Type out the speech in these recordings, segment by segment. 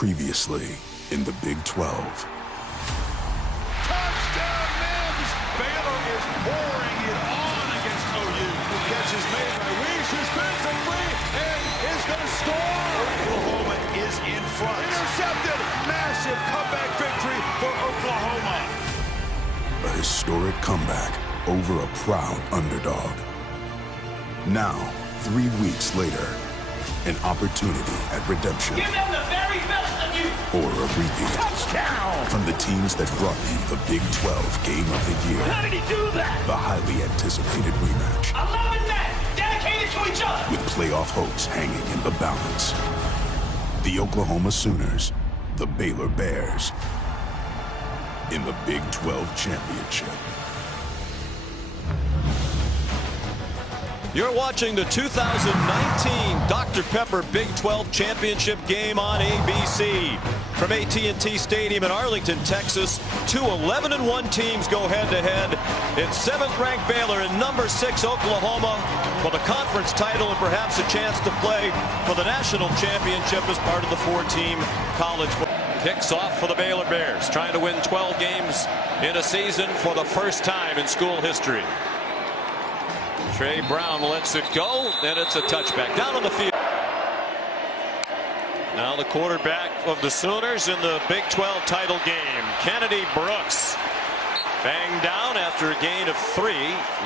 Previously in the Big 12. Touchdown, Mims! Baylor is pouring it on against OU. The catch is made by Weiss, who spins it free and is going to score. Oklahoma is in front. Intercepted. Massive comeback victory for Oklahoma. A historic comeback over a proud underdog. Now, 3 weeks later, an opportunity at redemption. Give them the very best of you. Or a repeat. Touchdown! From the teams that brought you the Big 12 Game of the Year. How did he do that? The highly anticipated rematch. 11 men dedicated to each other. With playoff hopes hanging in the balance. The Oklahoma Sooners, the Baylor Bears. In the Big 12 Championship. You're watching the 2019 Dr. Pepper Big 12 Championship game on ABC. From AT&T Stadium in Arlington, Texas, two 11-1 teams go head-to-head. It's 7th-ranked Baylor and number 6 Oklahoma for the conference title and perhaps a chance to play for the national championship as part of the 4-team college football. Kicks off for the Baylor Bears, trying to win 12 games in a season for the first time in school history. Trey Brown lets it go, and it's a touchback down on the field. Now the quarterback of the Sooners in the Big 12 title game, Kennedy Brooks. Banged down after a gain of 3.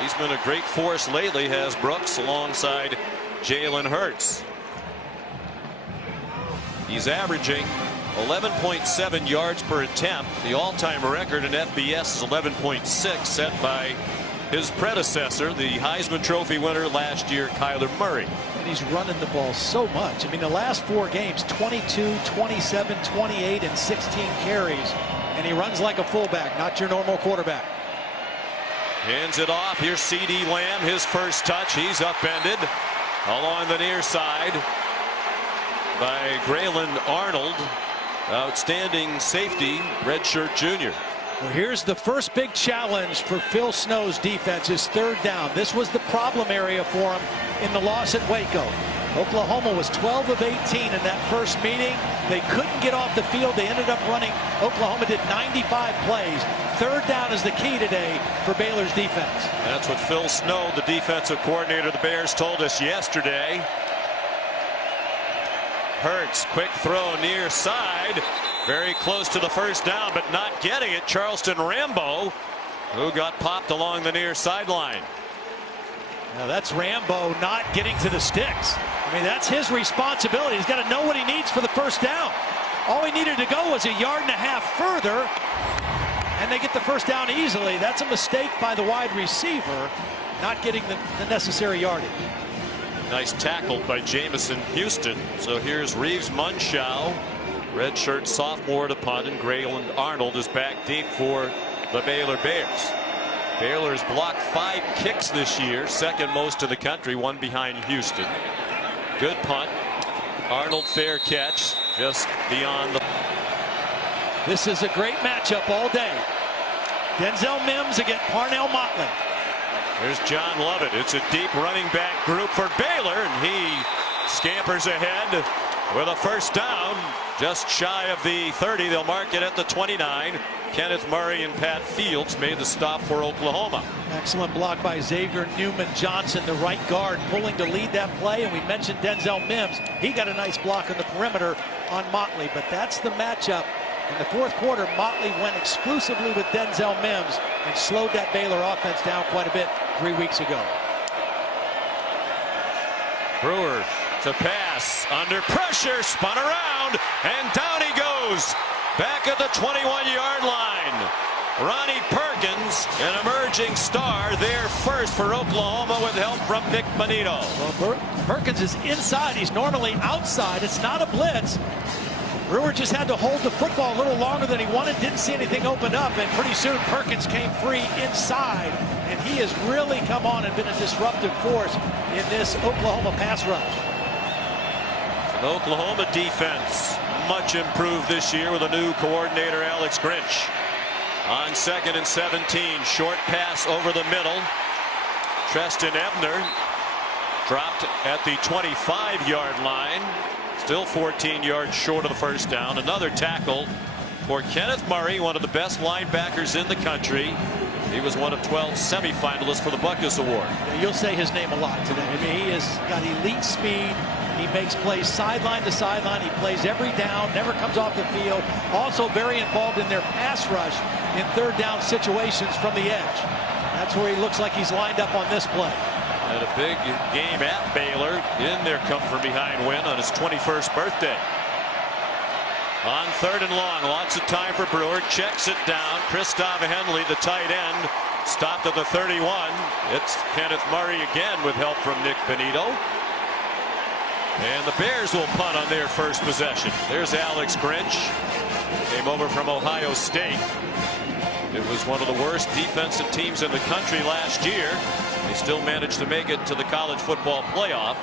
He's been a great force lately, has Brooks, alongside Jalen Hurts. He's averaging 11.7 yards per attempt. The all-time record in FBS is 11.6, set by his predecessor, the Heisman Trophy winner last year, Kyler Murray. And he's running the ball so much. I mean, the last 4 games, 22, 27, 28, and 16 carries. And he runs like a fullback, not your normal quarterback. Hands it off. Here's C.D. Lamb, his first touch. He's upended along the near side by Grayland Arnold. Outstanding safety, redshirt junior. Well, here's the first big challenge for Phil Snow's defense, is 3rd down. This was the problem area for him in the loss at Waco. Oklahoma was 12 of 18 in that first meeting. They couldn't get off the field. They ended up running. Oklahoma did 95 plays. 3rd down is the key today for Baylor's defense. That's what Phil Snow, the defensive coordinator of the Bears, told us yesterday. Hurts, quick throw near side. Very close to the first down, but not getting it. Charleston Rambo, who got popped along the near sideline. Now that's Rambo not getting to the sticks. I mean, that's his responsibility. He's got to know what he needs for the first down. All he needed to go was 1.5 yards further, and they get the first down easily. That's a mistake by the wide receiver, not getting the necessary yardage. Nice tackle by Jamison Houston. So here's Reeves Munshaw, redshirt sophomore to punt, and Grayland Arnold is back deep for the Baylor Bears. Baylor's blocked 5 kicks this year, second most in the country, one behind Houston. Good punt. Arnold fair catch just beyond the. This is a great matchup all day. Denzel Mims against Parnell Motley. There's John Lovett. It's a deep running back group for Baylor, and he scampers ahead with a first down, just shy of the 30. They'll mark it at the 29. Kenneth Murray and Pat Fields made the stop for Oklahoma. Excellent block by Xavier Newman-Johnson, the right guard, pulling to lead that play. And we mentioned Denzel Mims. He got a nice block on the perimeter on Motley, but that's the matchup. In the 4th quarter, Motley went exclusively with Denzel Mims and slowed that Baylor offense down quite a bit 3 weeks ago. Brewer to pass, under pressure, spun around, and down he goes. Back at the 21-yard line. Ronnie Perkins, an emerging star, there first for Oklahoma with help from Nick Bonito. Well, Perkins is inside. He's normally outside. It's not a blitz. Brewer just had to hold the football a little longer than he wanted. Didn't see anything open up, and pretty soon Perkins came free inside. And he has really come on and been a disruptive force in this Oklahoma pass rush. The Oklahoma defense much improved this year with a new coordinator, Alex Grinch. On 2nd and 17, short pass over the middle. Treston Ebner dropped at the 25-yard line. Still 14 yards short of the first down. Another tackle for Kenneth Murray, one of the best linebackers in the country. He was one of 12 semifinalists for the Butkus Award. You'll say his name a lot today. I mean, he has got elite speed. He makes plays sideline to sideline. He plays every down, never comes off the field. Also very involved in their pass rush in third down situations from the edge. That's where he looks like he's lined up on this play. Had a big game at Baylor in their come-from-behind win on his 21st birthday. On third and long, lots of time for Brewer. Checks it down. Christoph Henley, the tight end, stopped at the 31. It's Kenneth Murray again with help from Nick Benito. And the Bears will punt on their first possession. There's Alex Grinch. Came over from Ohio State. It was one of the worst defensive teams in the country last year. They still managed to make it to the college football playoff.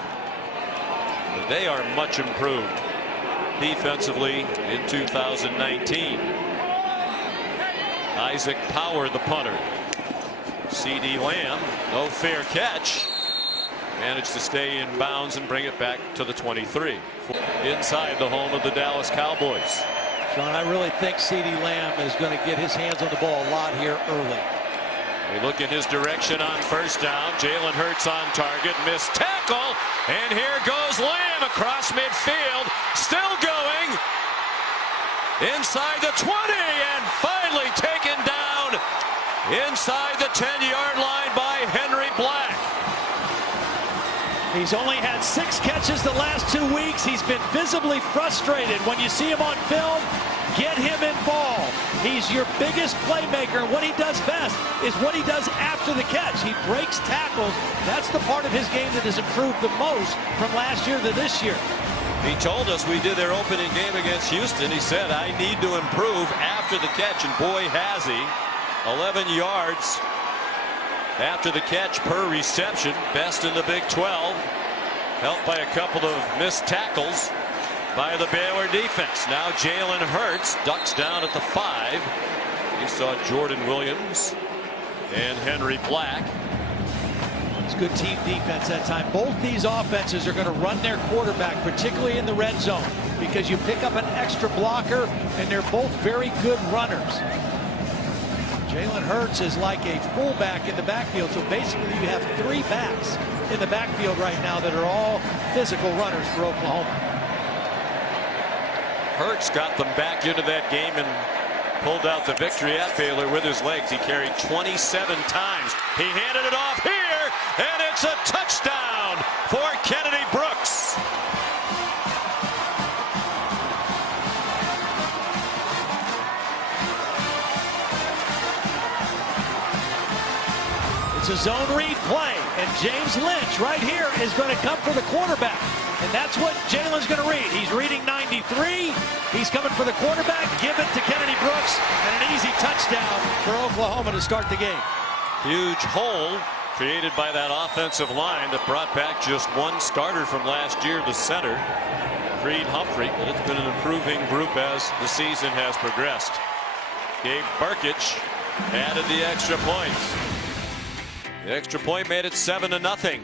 But they are much improved defensively in 2019. Isaac Power, the punter. C.D. Lamb, no fair catch. Managed to stay in bounds and bring it back to the 23. Inside the home of the Dallas Cowboys. Sean, I really think C.D. Lamb is going to get his hands on the ball a lot here early. They look in his direction on first down. Jalen Hurts on target. Missed tackle. And here goes Lamb across midfield. Still going. Inside the 20. And finally taken down inside the 10-yard line by Henry Black. He's only had 6 catches the last 2 weeks. He's been visibly frustrated. When you see him on film, get him involved. He's your biggest playmaker, and what he does best is what he does after the catch. He breaks tackles. That's the part of his game that has improved the most from last year to this year. He told us we did their opening game against Houston. He said, I need to improve after the catch, and boy has he. 11 yards after the catch per reception, best in the Big 12, helped by a couple of missed tackles by the Baylor defense. Now Jalen Hurts ducks down at the 5. You saw Jordan Williams and Henry Black. It's good team defense that time. Both these offenses are going to run their quarterback, particularly in the red zone, because you pick up an extra blocker, and they're both very good runners. Jalen Hurts is like a fullback in the backfield, so basically you have 3 backs in the backfield right now that are all physical runners for Oklahoma. Hurts got them back into that game and pulled out the victory at Baylor with his legs. He carried 27 times. He handed it off here, and it's a touchdown for Kennedy Brooks. It's a zone read play, and James Lynch right here is going to come for the quarterback. And that's what Jalen's going to read. He's reading 93. He's coming for the quarterback. Give it to Kennedy Brooks, and an easy touchdown for Oklahoma to start the game. Huge hole created by that offensive line that brought back just one starter from last year, the center, Creed Humphrey. But it's been an improving group as the season has progressed. Gabe Burkich added the extra points. The extra point made it 7-0.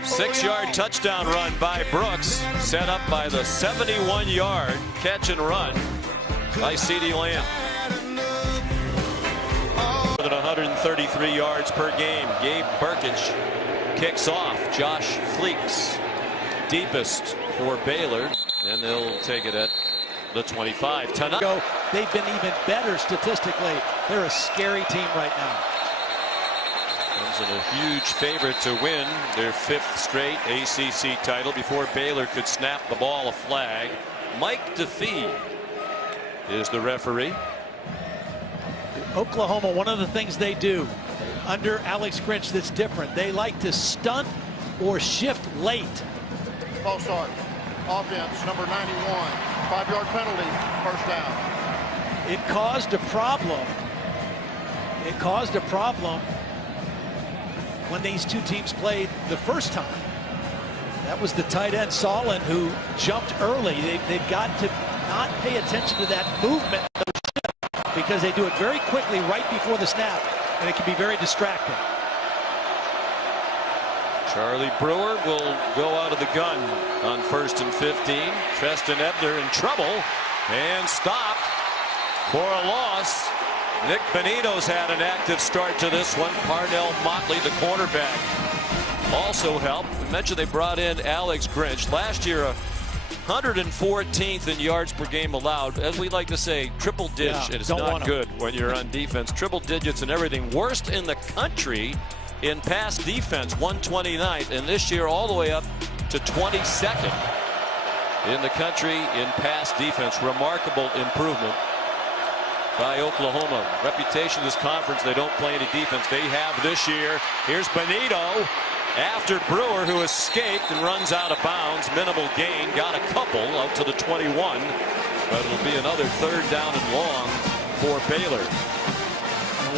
6-yard touchdown run by Brooks, set up by the 71-yard catch and run by C.D. Lamb. More than 133 yards per game. Gabe Burkich kicks off. Josh Fleeks, deepest for Baylor, and they'll take it at the 25. Tonight, they've been even better statistically. They're a scary team right now. And a huge favorite to win their 5th straight ACC title before Baylor could snap the ball a flag. Mike DeFee is the referee. Oklahoma, one of the things they do under Alex Grinch that's different, they like to stunt or shift late. False start. Offense, number 91. 5-yard penalty, first down. It caused a problem. It caused a problem when these two teams played the first time. That was the tight end Solon who jumped early. They've got to not pay attention to that movement because they do it very quickly right before the snap, and it can be very distracting. Charlie Brewer will go out of the gun on 1st and 15. Treston Ebner in trouble and stopped for a loss. Nick Benito's had an active start to this one. Parnell Motley, the quarterback, also helped. We mentioned they brought in Alex Grinch. Last year, 114th in yards per game allowed. As we like to say, triple digits. It's not good when you're on defense. Triple digits and everything. Worst in the country in pass defense, 129th, and this year all the way up to 22nd in the country in pass defense. Remarkable improvement by Oklahoma. Reputation this conference, they don't play any defense. They have this year. Here's Benito after Brewer, who escaped and runs out of bounds. Minimal gain. Got a couple out to the 21, but it'll be another 3rd down and long for Baylor.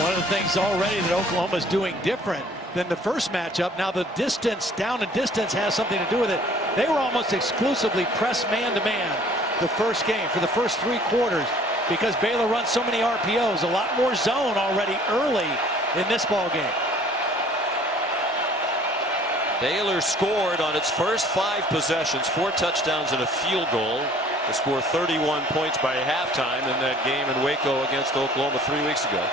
One of the things already that Oklahoma is doing different than the first matchup. Now the distance, down and distance, has something to do with it. They were almost exclusively press man-to-man the first game for the first 3 quarters because Baylor runs so many RPOs. A lot more zone already early in this ball game. Baylor scored on its first 5 possessions, 4 touchdowns and a field goal, to score 31 points by halftime in that game in Waco against Oklahoma 3 weeks ago.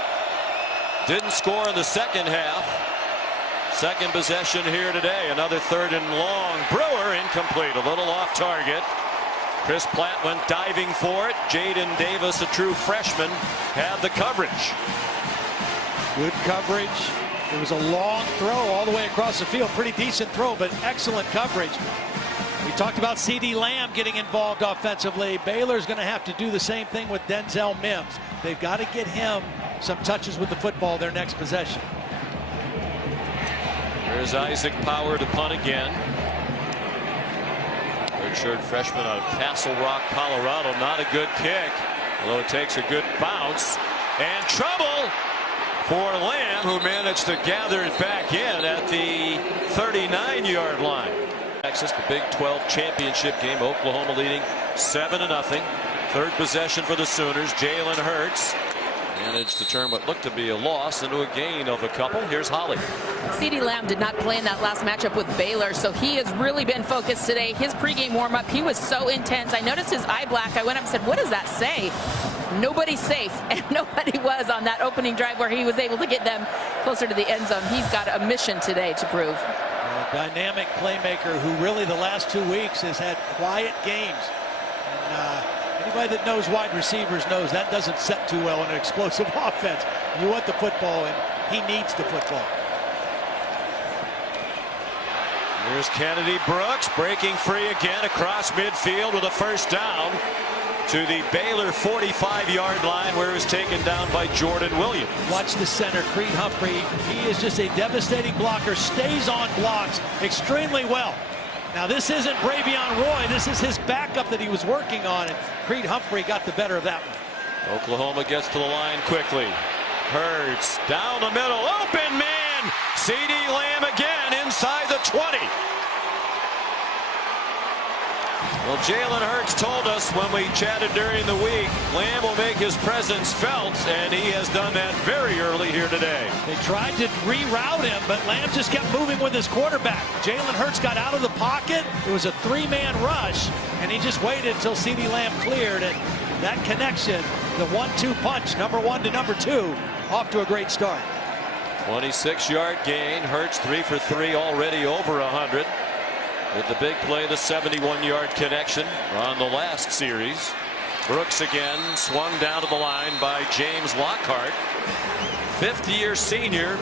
Didn't score in the second half. Second possession here today. Another 3rd and long. Brewer incomplete. A little off target. Chris Platt went diving for it. Jaden Davis, a true freshman, had the coverage. Good coverage. It was a long throw all the way across the field. Pretty decent throw, but excellent coverage. We talked about C.D. Lamb getting involved offensively. Baylor's going to have to do the same thing with Denzel Mims. They've got to get him some touches with the football their next possession. There's Isaac Power to punt again. Redshirt freshman out of Castle Rock, Colorado. Not a good kick, although it takes a good bounce. And trouble for Lamb, who managed to gather it back in at the 39-yard line. Texas, the Big 12 championship game. Oklahoma leading 7-0. 3rd possession for the Sooners. Jalen Hurts managed to turn what looked to be a loss into a gain of a couple. Here's Holly. C.D. Lamb did not play in that last matchup with Baylor, so he has really been focused today. His pregame warm-up, he was so intense. I noticed his eye black. I went up and said, what does that say? Nobody's safe, and nobody was on that opening drive where he was able to get them closer to the end zone. He's got a mission today to prove. A dynamic playmaker who really the last 2 weeks has had quiet games. And anybody that knows wide receivers knows that doesn't set too well in an explosive offense. You want the football, and he needs the football. Here's Kennedy Brooks breaking free again across midfield with a 1st down to the Baylor 45-yard line, where it was taken down by Jordan Williams. Watch the center, Creed Humphrey. He is just a devastating blocker, stays on blocks extremely well. Now this isn't Bravion Roy, this is his backup that he was working on, and Creed Humphrey got the better of that one. Oklahoma gets to the line quickly. Hurts down the middle, open man. C.D. Lamb again inside the 20. Well, Jalen Hurts told us when we chatted during the week, Lamb will make his presence felt, and he has done that very early here today. They tried to reroute him, but Lamb just kept moving with his quarterback. Jalen Hurts got out of the pocket. It was a 3-man rush, and he just waited until C.D. Lamb cleared, and that connection, the 1-2 punch, number 1 to number 2, off to a great start. 26-yard gain. Hurts 3 for 3, already over 100. With the big play, the 71-yard connection on the last series. Brooks again swung down to the line by James Lockhart, 5th-year senior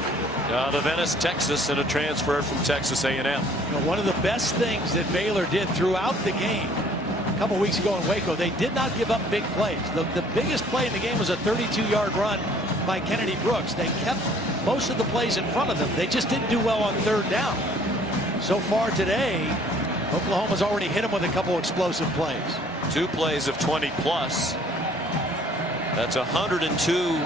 out of Ennis, Texas, and a transfer from Texas A&M. You know, one of the best things that Baylor did throughout the game a couple weeks ago in Waco, they did not give up big plays. The biggest play in the game was a 32-yard run by Kennedy Brooks. They kept most of the plays in front of them. They just didn't do well on 3rd down. So far today, Oklahoma's already hit him with a couple explosive plays. 2 plays of 20-plus. That's 102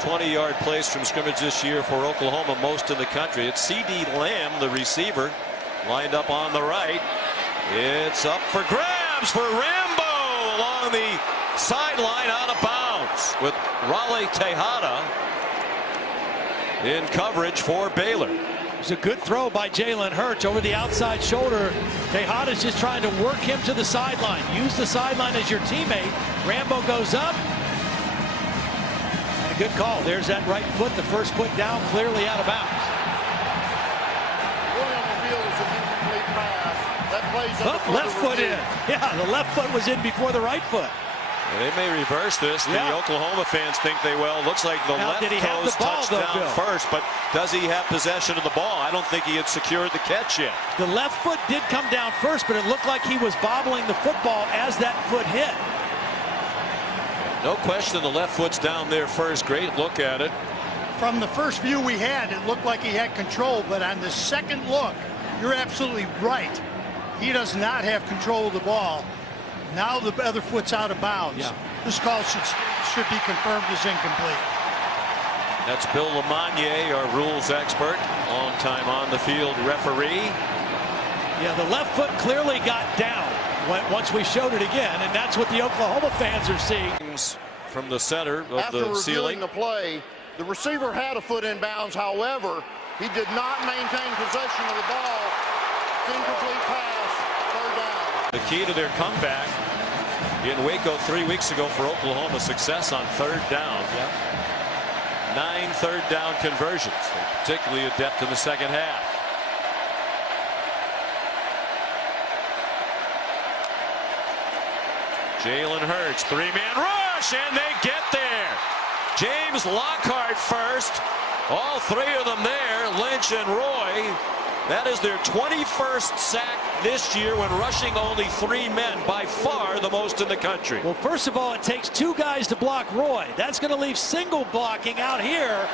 20-yard plays from scrimmage this year for Oklahoma, most in the country. It's C.D. Lamb, the receiver, lined up on the right. It's up for grabs for Rambo along the sideline, out of bounds, with Raleigh Tejada in coverage for Baylor. It's a good throw by Jalen Hurts over the outside shoulder. Tejada's just trying to work him to the sideline. Use the sideline as your teammate. Rambo goes up. And a good call. There's that right foot. The first foot down, clearly out of bounds. Left foot in. Yeah, the left foot was in before the right foot. They may reverse this. The Oklahoma fans think they will. Looks like the left toes touched down first, but does he have possession of the ball? I don't think he had secured the catch yet. The left foot did come down first, but it looked like he was bobbling the football as that foot hit. No question the left foot's down there first. Great look at it. From the first view we had, it looked like he had control, but on the second look, you're absolutely right. He does not have control of the ball. Now the other foot's out of bounds. Yeah. This call should be confirmed as incomplete. That's Bill Lamagnier, our rules expert, long time on the field referee. Yeah, the left foot clearly got down once we showed it again, and that's what the Oklahoma fans are seeing. From the center of After the ceiling. the play, the receiver had a foot in bounds. However, he did not maintain possession of the ball. Incomplete pass, third down. The key to their comeback in Waco 3 weeks ago for Oklahoma, success on third down. 9 third down conversions. They're particularly adept in the second half. Jalen Hurts, three-man rush, and they get there. James Lockhart first. All three of them there, Lynch and Roy. That is their 21st sack this year when rushing only 3 men, by far the most in the country. Well, first of all, it takes 2 guys to block Roy. That's going to leave single blocking out here.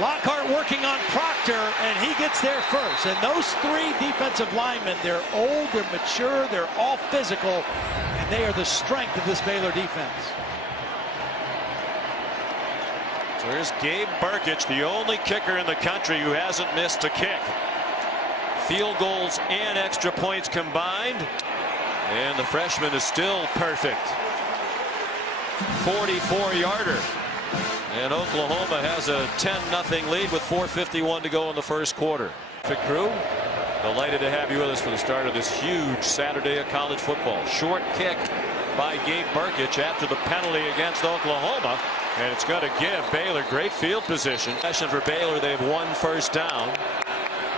Lockhart working on Proctor, and he gets there first. And those 3 defensive linemen, they're old, they're mature, they're all physical, and they are the strength of this Baylor defense. So here's Gabe Burkich, the only kicker in the country who hasn't missed a kick. Field goals and extra points combined. And the freshman is still perfect. 44-yarder. And Oklahoma has a 10-0 lead with 4:51 to go in the first quarter. Crew, delighted to have you with us for the start of this huge Saturday of college football. Short kick by Gabe Burkich after the penalty against Oklahoma. And it's going to give Baylor great field position. For Baylor, they have 1 first down.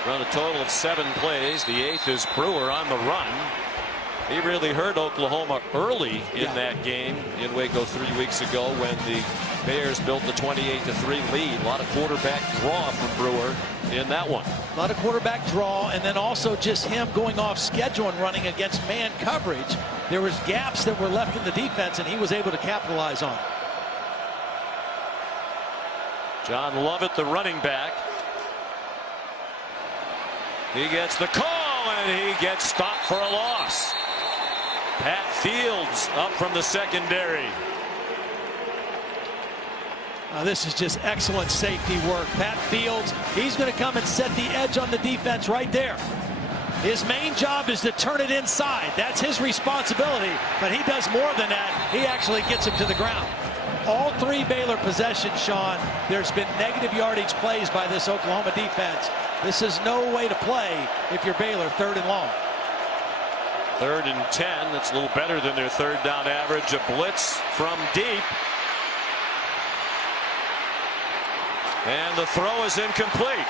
Run a total of 7 plays. The 8th is Brewer on the run. He really hurt Oklahoma early in that game in Waco 3 weeks ago when the Bears built the 28-3 lead. A lot of quarterback draw from Brewer in that one. A lot of quarterback draw, and then also just him going off schedule and running against man coverage. There was gaps that were left in the defense, and he was able to capitalize on. John Lovett, the running back. He gets the call, and he gets stopped for a loss. Pat Fields up from the secondary. This is just excellent safety work. Pat Fields, he's going to come and set the edge on the defense right there. His main job is to turn it inside. That's his responsibility, but he does more than that. He actually gets him to the ground. All 3 Baylor possessions, Sean, there's been negative yardage plays by this Oklahoma defense. This is no way to play if you're Baylor. 3rd and long. 3rd and 10. That's a little better than their 3rd down average. A blitz from deep. And the throw is incomplete.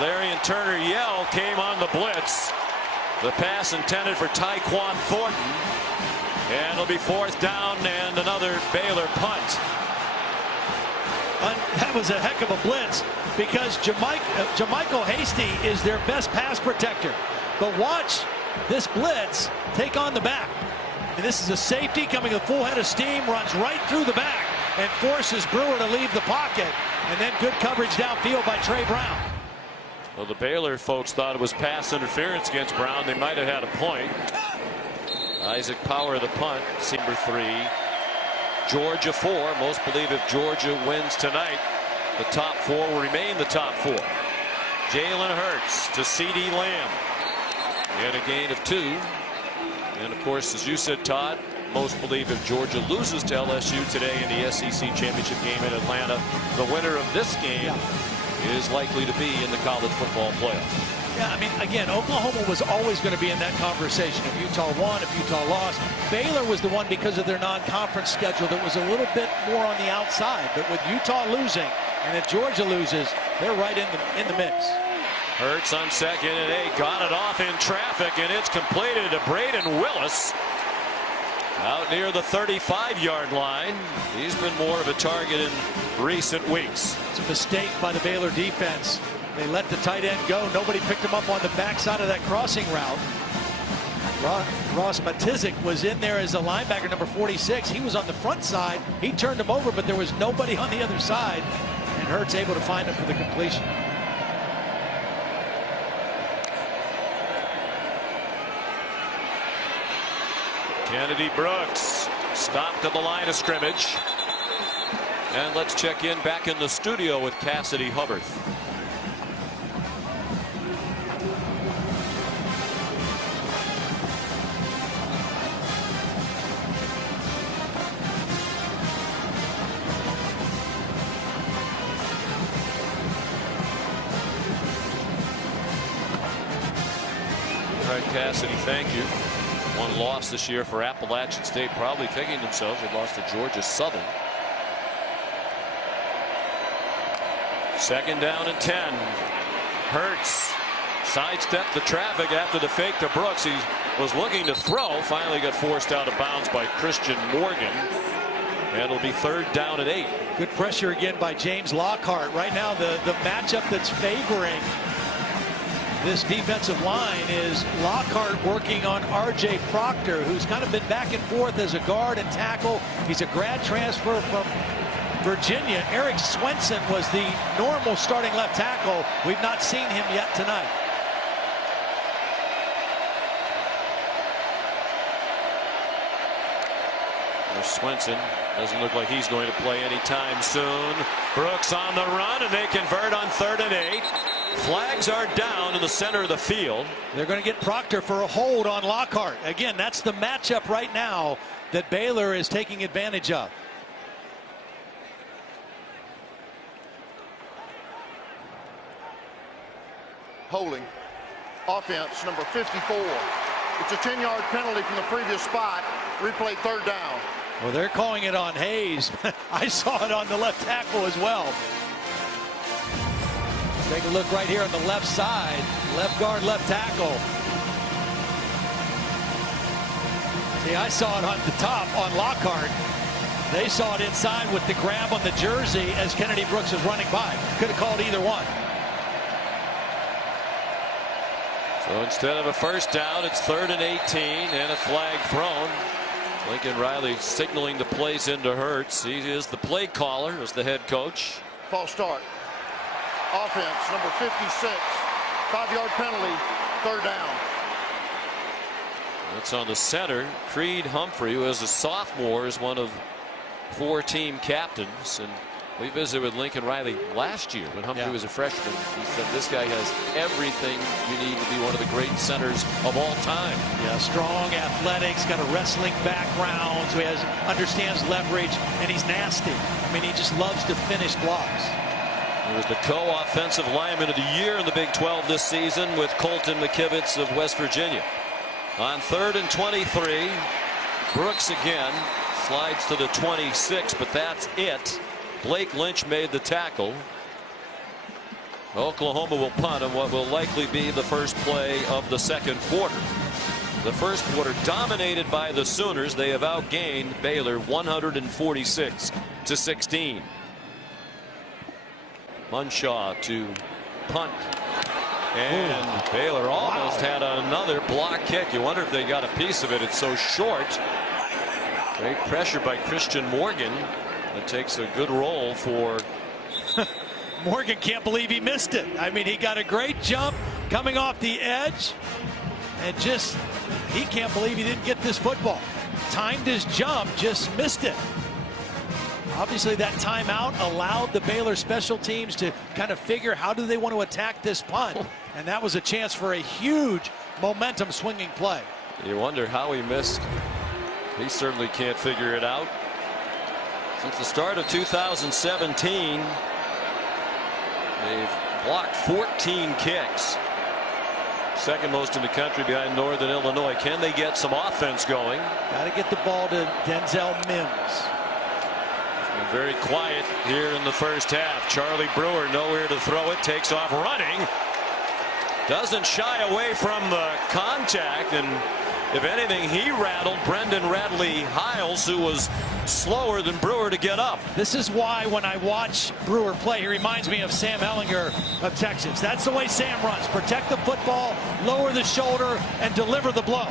Larian Turner Yell came on the blitz. The pass intended for Tyquan Thornton. And it'll be 4th down and another Baylor punt. That was a heck of a blitz because Jamichael Hasty is their best pass protector. But watch this blitz take on the back. And this is a safety coming with full head of steam, runs right through the back and forces Brewer to leave the pocket. And then good coverage downfield by Trey Brown. Well, the Baylor folks thought it was pass interference against Brown. They might have had a point. Isaac Power, the punt, number 3. Georgia 4. Most believe if Georgia wins tonight, the top 4 will remain the top 4. Jalen Hurts to C.D. Lamb. And a gain of 2. And of course, as you said, Todd, most believe if Georgia loses to LSU today in the SEC championship game in Atlanta, the winner of this game is likely to be in the college football playoff. Yeah, I mean, again, Oklahoma was always going to be in that conversation. If Utah won, if Utah lost. Baylor was the one, because of their non-conference schedule, that was a little bit more on the outside. But with Utah losing, and if Georgia loses, they're right in the mix. Hurts on 2nd and 8, got it off in traffic, and it's completed to Braden Willis out near the 35-yard line. He's been more of a target in recent weeks. It's a mistake by the Baylor defense. They let the tight end go. Nobody picked him up on the backside of that crossing route. Ross Matizik was in there as a linebacker, number 46. He was on the front side. He turned him over, but there was nobody on the other side. And Hurts able to find him for the completion. Kennedy Brooks stopped at the line of scrimmage. And let's check in back in the studio with Cassidy Hubbard. All right, Cassidy, thank you. One loss this year for Appalachian State, probably kicking themselves. They lost to Georgia Southern. 2nd down and 10. Hurts sidestepped the traffic after the fake to Brooks. He was looking to throw, finally got forced out of bounds by Christian Morgan. And it'll be 3rd down and 8. Good pressure again by James Lockhart. Right now the matchup that's favoring this defensive line is Lockhart working on R.J. Proctor, who's kind of been back and forth as a guard and tackle. He's a grad transfer from Virginia. Eric Swenson was the normal starting left tackle. We've not seen him yet tonight. Swenson doesn't look like he's going to play anytime soon. Brooks on the run, and they convert on 3rd and 8. Flags are down in the center of the field. They're going to get Proctor for a hold on Lockhart. Again, that's the matchup right now that Baylor is taking advantage of. Holding. Offense, number 54. It's a 10-yard penalty from the previous spot. Replay 3rd down. Well, they're calling it on Hayes. I saw it on the left tackle as well. Take a look right here on the left side. Left guard, left tackle. See, I saw it on the top on Lockhart. They saw it inside with the grab on the jersey as Kennedy Brooks was running by. Could have called either one. So instead of a 1st down, it's 3rd and 18 and a flag thrown. Lincoln Riley signaling the plays into Hurts. He is the play caller as the head coach. False start. Offense, number 56. 5-yard penalty, 3rd down. That's on the center. Creed Humphrey, who is a sophomore, is one of 4 team captains. And we visited with Lincoln Riley last year when Humphrey was a freshman. He said this guy has everything you need to be one of the great centers of all time. Yeah, strong, athletics, got a wrestling background, so he understands leverage, and he's nasty. I mean, he just loves to finish blocks. He was the co-offensive lineman of the year in the Big 12 this season with Colton McKivitz of West Virginia. On 3rd and 23, Brooks again slides to the 26, but that's it. Blake Lynch made the tackle. Oklahoma will punt on what will likely be the first play of the 2nd quarter. The 1st quarter dominated by the Sooners. They have outgained Baylor 146-16. Munshaw to punt. And Baylor almost had another block kick. You wonder if they got a piece of it. It's so short. Great pressure by Christian Morgan. It takes a good roll for Morgan. Can't believe he missed it. I mean, he got a great jump coming off the edge, and just he can't believe he didn't get this football. Timed his jump, just missed it. Obviously that timeout allowed the Baylor special teams to kind of figure how do they want to attack this punt, and that was a chance for a huge momentum swinging play. You wonder how he missed. He certainly can't figure it out. Since the start of 2017, They've blocked 14 kicks. Second most in the country behind Northern Illinois. Can they get some offense going? Got to get the ball to Denzel Mims. Been very quiet here in the first half. Charlie Brewer nowhere to throw it. Takes off running. Doesn't shy away from the contact, and if anything, he rattled Brendan Radley-Hiles, who was slower than Brewer to get up. This is why when I watch Brewer play, he reminds me of Sam Ehlinger of Texas. That's the way Sam runs. Protect the football, lower the shoulder, and deliver the blow.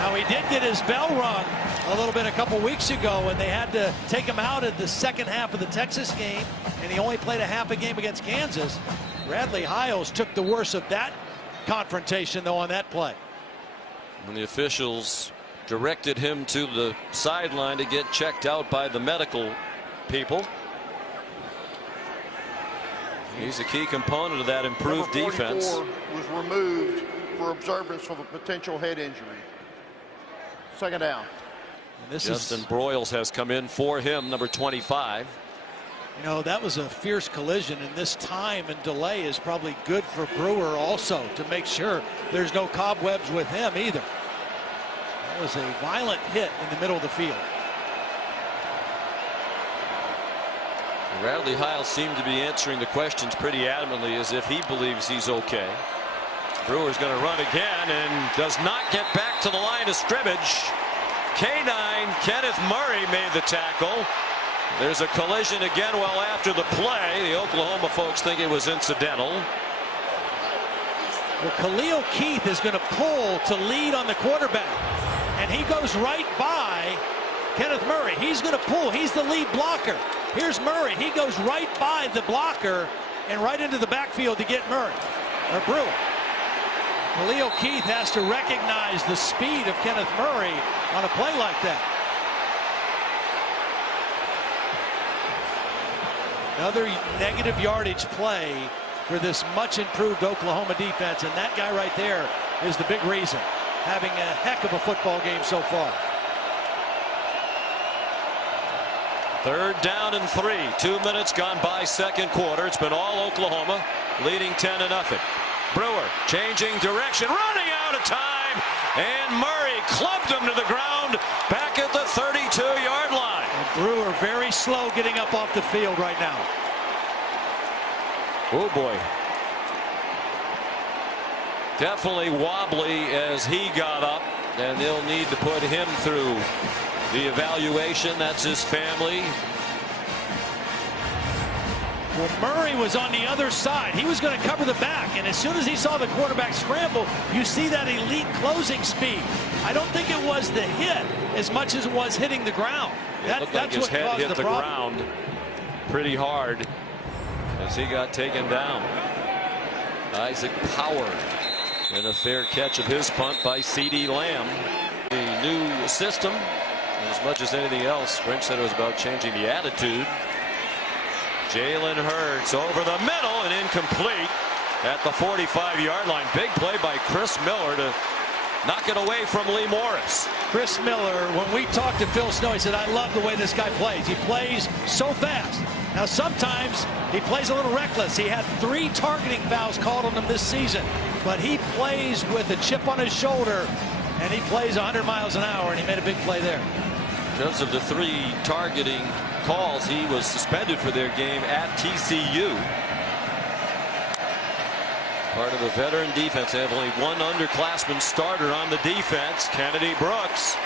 Now, he did get his bell rung a little bit a couple weeks ago when they had to take him out at the second half of the Texas game, and he only played a half a game against Kansas. Radley-Hiles took the worst of that confrontation, though, on that play. When the officials directed him to the sideline to get checked out by the medical people. He's a key component of that improved defense. Was removed for observance of a potential head injury. Second down. And this Justin Broyles has come in for him, number 25. You know, that was a fierce collision, and this time and delay is probably good for Brewer also to make sure there's no cobwebs with him either. That was a violent hit in the middle of the field. Radley-Hiles seemed to be answering the questions pretty adamantly as if he believes he's okay. Brewer's going to run again and does not get back to the line of scrimmage. K9 Kenneth Murray made the tackle. There's a collision again well after the play. The Oklahoma folks think it was incidental. Well, Khalil Keith is going to pull to lead on the quarterback, and he goes right by Kenneth Murray. He's going to pull. He's the lead blocker. Here's Murray. He goes right by the blocker and right into the backfield to get Murray or Brewer. Khalil Keith has to recognize the speed of Kenneth Murray on a play like that. Another negative yardage play for this much improved Oklahoma defense, and that guy right there is the big reason. Having a heck of a football game so far. Third down and 3. 2 minutes gone by second quarter. It's been all Oklahoma, leading 10-0. Brewer changing direction, running out of time, and Murray clubbed him to the ground back at the 32-yard line. And Brewer very slow getting up off the field right now. Oh boy. Definitely wobbly as he got up, and they'll need to put him through the evaluation. That's his family. Well, Murray was on the other side. He was going to cover the back, and as soon as he saw the quarterback scramble, you see that elite closing speed. I don't think it was the hit as much as it was hitting the ground. That's like his head hit the ground pretty hard as he got taken down. Isaac Power, and a fair catch of his punt by C.D. Lamb. The new system, as much as anything else, French said it was about changing the attitude. Jalen Hurts over the middle and incomplete at the 45-yard line. Big play by Chris Miller to knock it away from Lee Morris. Chris Miller, when we talked to Phil Snow, he said, I love the way this guy plays. He plays so fast. Now, sometimes he plays a little reckless. He had 3 targeting fouls called on him this season, but he plays with a chip on his shoulder, and he plays 100 miles an hour, and he made a big play there. Because of the 3 targeting calls, he was suspended for their game at TCU. Part of the veteran defense. They have only one underclassman starter on the defense. Kennedy Brooks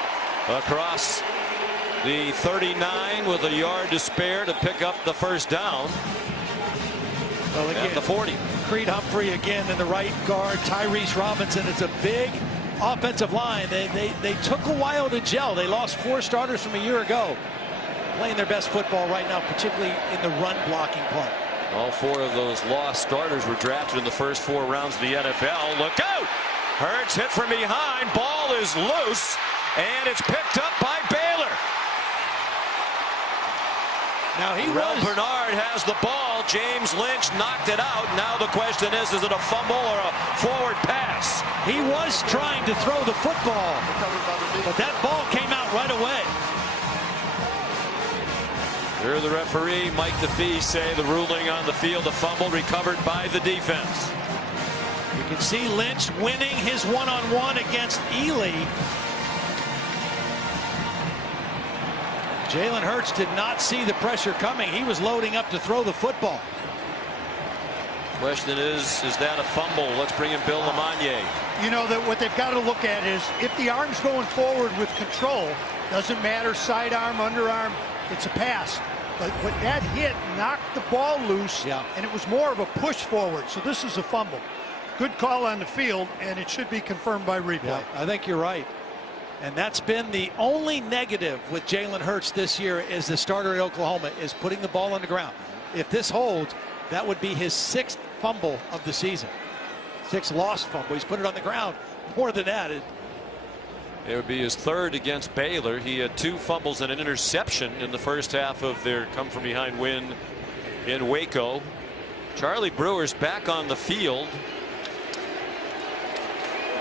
across the 39 with a yard to spare to pick up the first down. Well, again, at the 40. Creed Humphrey again in the right guard. Tyrese Robinson. It's a big offensive line. They took a while to gel. They lost 4 starters from a year ago. Playing their best football right now, particularly in the run blocking part. All 4 of those lost starters were drafted in the first 4 rounds of the NFL. Look out! Hurts hit from behind. Ball is loose, and it's picked up by Baylor. Now Rel Bernard has the ball. James Lynch knocked it out. Now the question is it a fumble or a forward pass? He was trying to throw the football, but that ball came out right away. Hear the referee, Mike DeFee, say the ruling on the field, a fumble recovered by the defense. You can see Lynch winning his one-on-one against Ely. Jalen Hurts did not see the pressure coming. He was loading up to throw the football. Question is that a fumble? Let's bring in Bill Lamagna. You know that what they've got to look at is if the arm's going forward with control, doesn't matter sidearm, underarm, it's a pass. But that hit knocked the ball loose, and it was more of a push forward. So this is a fumble. Good call on the field, and it should be confirmed by replay. Yeah, I think you're right. And that's been the only negative with Jalen Hurts this year is the starter at Oklahoma is putting the ball on the ground. If this holds, that would be his 6th fumble of the season. 6th lost fumble. He's put it on the ground more than that. It would be his 3rd against Baylor. He had 2 fumbles and an interception in the first half of their come-from-behind win in Waco. Charlie Brewer's back on the field.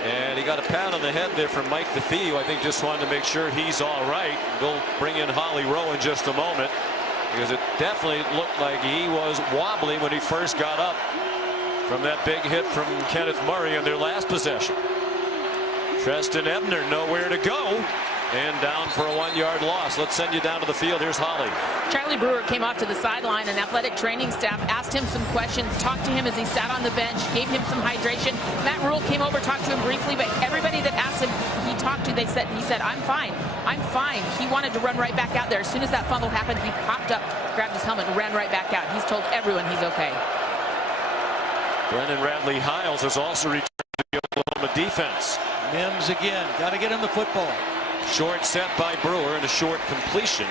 And he got a pat on the head there from Mike DeFee, who I think just wanted to make sure he's all right. We'll bring in Holly Rowe in just a moment, because it definitely looked like he was wobbly when he first got up from that big hit from Kenneth Murray on their last possession. Treston Ebner nowhere to go, and down for a 1-yard loss. Let's send you down to the field. Here's Holly. Charlie Brewer came off to the sideline, and athletic training staff asked him some questions, talked to him as he sat on the bench, gave him some hydration. Matt Rule came over, talked to him briefly, but everybody that asked him, he talked to, he said, I'm fine. I'm fine. He wanted to run right back out there. As soon as that fumble happened, he popped up, grabbed his helmet, and ran right back out. He's told everyone he's okay. Brennan Radley-Hiles has also returned to the Oklahoma defense. Mims again. Got to get him the football. Short set by Brewer and a short completion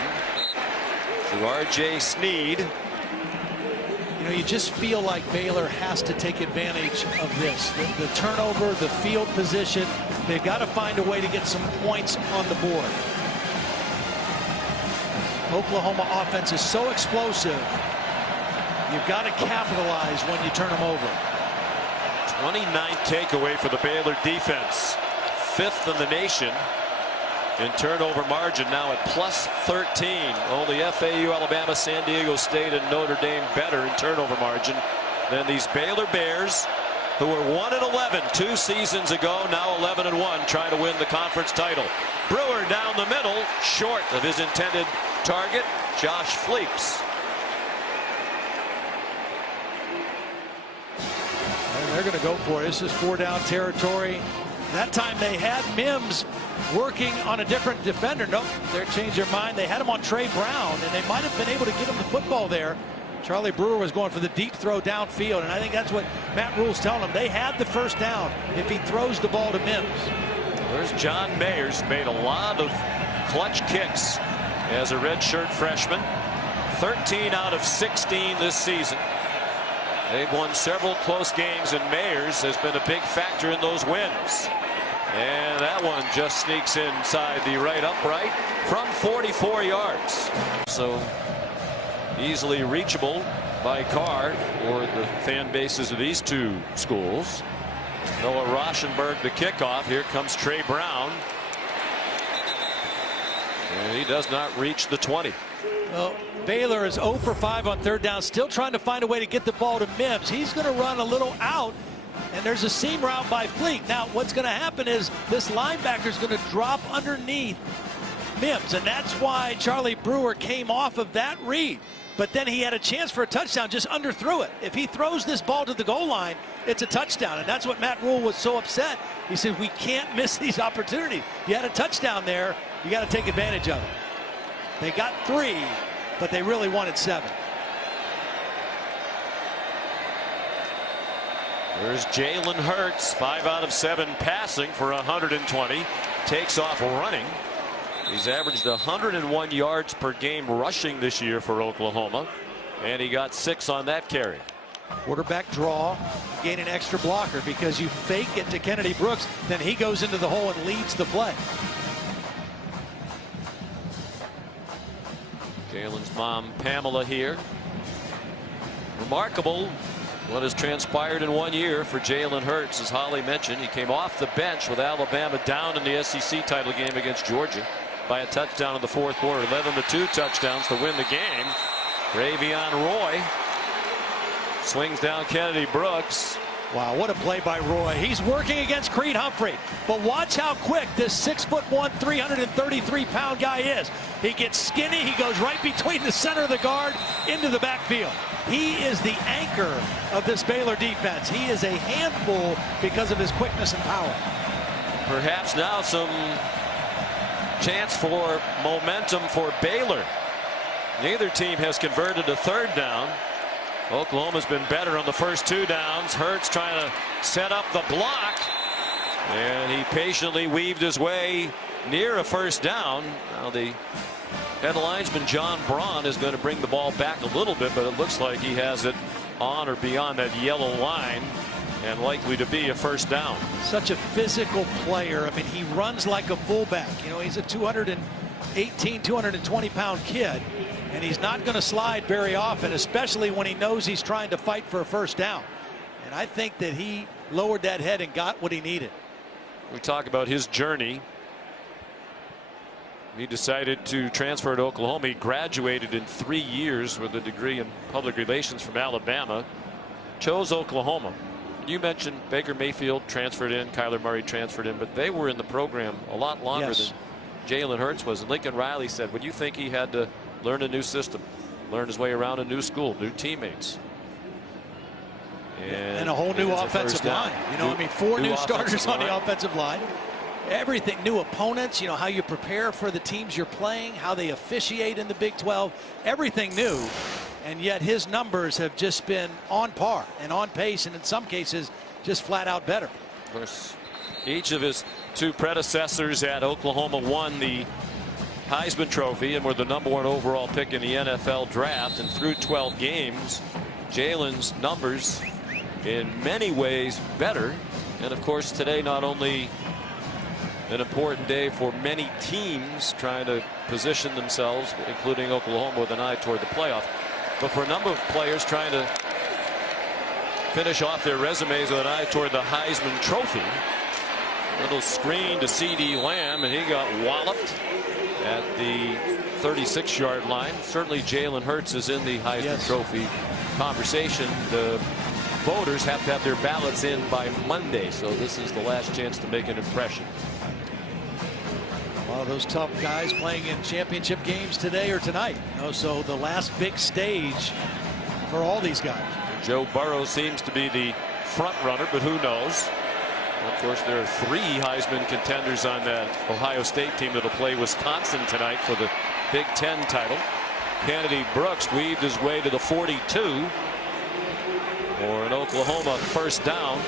to R.J. Sneed. You know, you just feel like Baylor has to take advantage of this. The turnover, the field position. They've got to find a way to get some points on the board. Oklahoma offense is so explosive. You've got to capitalize when you turn them over. 29th takeaway for the Baylor defense. 5th in the nation in turnover margin, now at plus 13. Only FAU, Alabama, San Diego State, and Notre Dame better in turnover margin than these Baylor Bears, who were 1-11 2 seasons ago, now 11-1, trying to win the conference title. Brewer down the middle, short of his intended target, Josh Fleeks. And they're going to go for it. This is 4-down territory. That time they had Mims working on a different defender. Nope, they changed their mind. They had him on Trey Brown, and they might have been able to get him the football there. Charlie Brewer was going for the deep throw downfield, and I think that's what Matt Rule's telling them. They had the first down if he throws the ball to Mims. There's John Mayers, made a lot of clutch kicks as a redshirt freshman. 13 out of 16 this season. They've won several close games, and Mayers has been a big factor in those wins. And that one just sneaks inside the right upright from 44 yards. So easily reachable by Carr or the fan bases of these two schools. Noah Rauschenberg the kickoff. Here comes Trey Brown. And he does not reach the 20. Well, Baylor is 0 for 5 on 3rd down, still trying to find a way to get the ball to Mims. He's going to run a little out, and there's a seam route by Fleek. Now, what's going to happen is this linebacker is going to drop underneath Mims, and that's why Charlie Brewer came off of that read. But then he had a chance for a touchdown, just underthrew it. If he throws this ball to the goal line, it's a touchdown, and that's what Matt Rule was so upset. He said, we can't miss these opportunities. You had a touchdown there. You got to take advantage of it. They got 3, but they really wanted 7. There's Jalen Hurts, 5 out of 7 passing for 120. Takes off running. He's averaged 101 yards per game rushing this year for Oklahoma, and he got 6 on that carry. Quarterback draw, gain an extra blocker because you fake it to Kennedy Brooks, then he goes into the hole and leads the play. Jalen's mom, Pamela, here. Remarkable what has transpired in 1 year for Jalen Hurts. As Holly mentioned, he came off the bench with Alabama down in the SEC title game against Georgia by a touchdown in the fourth quarter. Led them to 2 touchdowns to win the game. Ravion Roy swings down Kennedy Brooks. Wow, what a play by Roy. He's working against Creed Humphrey. But watch how quick this 6'1", 333-pound guy is. He gets skinny. He goes right between the center of the guard into the backfield. He is the anchor of this Baylor defense. He is a handful because of his quickness and power. Perhaps now some chance for momentum for Baylor. Neither team has converted a third down. Oklahoma's been better on the first 2 downs. Hurts trying to set up the block, and he patiently weaved his way near a first down. Now the head linesman John Braun is going to bring the ball back a little bit, but it looks like he has it on or beyond that yellow line and likely to be a first down. Such a physical player. I mean, he runs like a fullback. You know, he's a 218, 220-pound kid. And he's not going to slide very often, especially when he knows he's trying to fight for a first down. And I think that he lowered that head and got what he needed. We talk about his journey. He decided to transfer to Oklahoma. He graduated in 3 years with a degree in public relations from Alabama. Chose Oklahoma. You mentioned Baker Mayfield transferred in, Kyler Murray transferred in, but they were in the program a lot longer than Jalen Hurts was. And Lincoln Riley said, when you think he had to learn a new system, learn his way around a new school, new teammates, and a whole new offensive line. You know, I mean, 4 new starters on the offensive line. Everything, new opponents, you know, how you prepare for the teams you're playing, how they officiate in the Big 12, everything new. And yet his numbers have just been on par and on pace, and in some cases just flat out better. Of course, each of his 2 predecessors at Oklahoma won the Heisman Trophy and were the #1 overall pick in the NFL draft. And through 12 games, Jalen's numbers in many ways better. And of course, today not only an important day for many teams trying to position themselves, including Oklahoma, with an eye toward the playoff, but for a number of players trying to finish off their resumes with an eye toward the Heisman Trophy. Little screen to C.D. Lamb, and he got walloped at the 36-yard line. Certainly Jalen Hurts is in the Heisman Trophy conversation. The voters have to have their ballots in by Monday, so this is the last chance to make an impression. A lot of those tough guys playing in championship games today or tonight. You know, so the last big stage for all these guys. Joe Burrow seems to be the front runner, but who knows? Of course, there are 3 Heisman contenders on that Ohio State team that'll play Wisconsin tonight for the Big Ten title. Kennedy Brooks weaved his way to the 42 for an Oklahoma first down.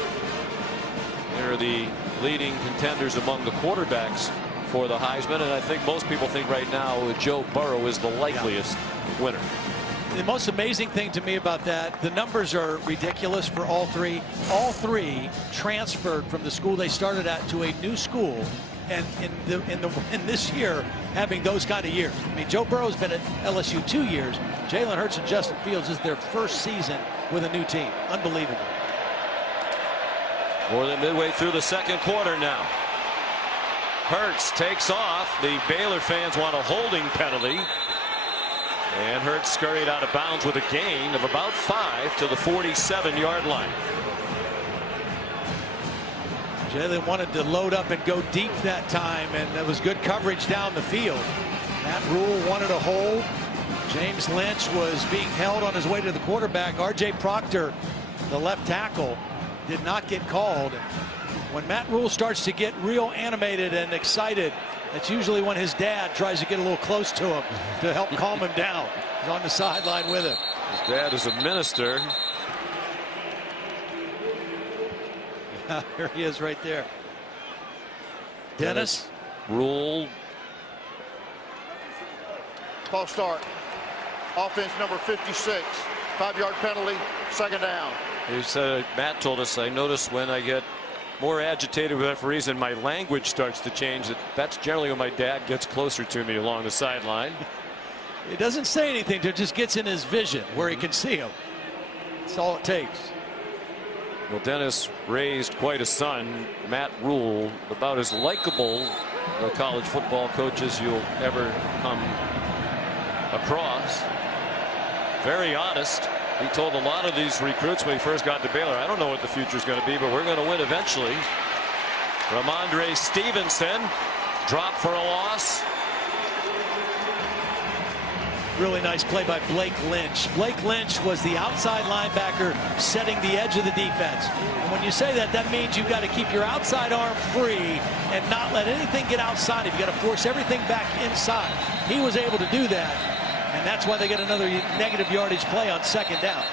They're the leading contenders among the quarterbacks for the Heisman, and I think most people think right now Joe Burrow is the likeliest winner. The most amazing thing to me about that, the numbers are ridiculous for all 3. All 3 transferred from the school they started at to a new school, and in this year having those kind of years. I mean, Joe Burrow's been at LSU 2 years. Jalen Hurts and Justin Fields is their first season with a new team. Unbelievable. More than midway through the second quarter now. Hurts takes off. The Baylor fans want a holding penalty. And Hurts scurried out of bounds with a gain of about 5 to the 47-yard line. Jalen wanted to load up and go deep that time, and that was good coverage down the field. Matt Rule wanted a hold. James Lynch was being held on his way to the quarterback. R.J. Proctor, the left tackle, did not get called. When Matt Rule starts to get real animated and excited, that's usually when his dad tries to get a little close to him to help calm him down. He's on the sideline with him. His dad is a minister. Here he is right there. Dennis. Rule. False start. Offense number 56. 5-yard penalty. Second down. He said, Matt told us, I notice when I get more agitated with referees and my language starts to change, that's generally when my dad gets closer to me along the sideline. It doesn't say anything, it just gets in his vision where he can see him. That's all it takes. Well, Dennis raised quite a son. Matt Rule, about as likable the college football coaches you'll ever come across. Very honest. He told a lot of these recruits when he first got to Baylor, I don't know what the future is going to be, but we're going to win eventually. Ramondre Stevenson dropped for a loss. Really nice play by Blake Lynch. Blake Lynch was the outside linebacker setting the edge of the defense. And when you say that, that means you've got to keep your outside arm free and not let anything get outside. You've got to force everything back inside. He was able to do that, and that's why they get another negative yardage play on second down.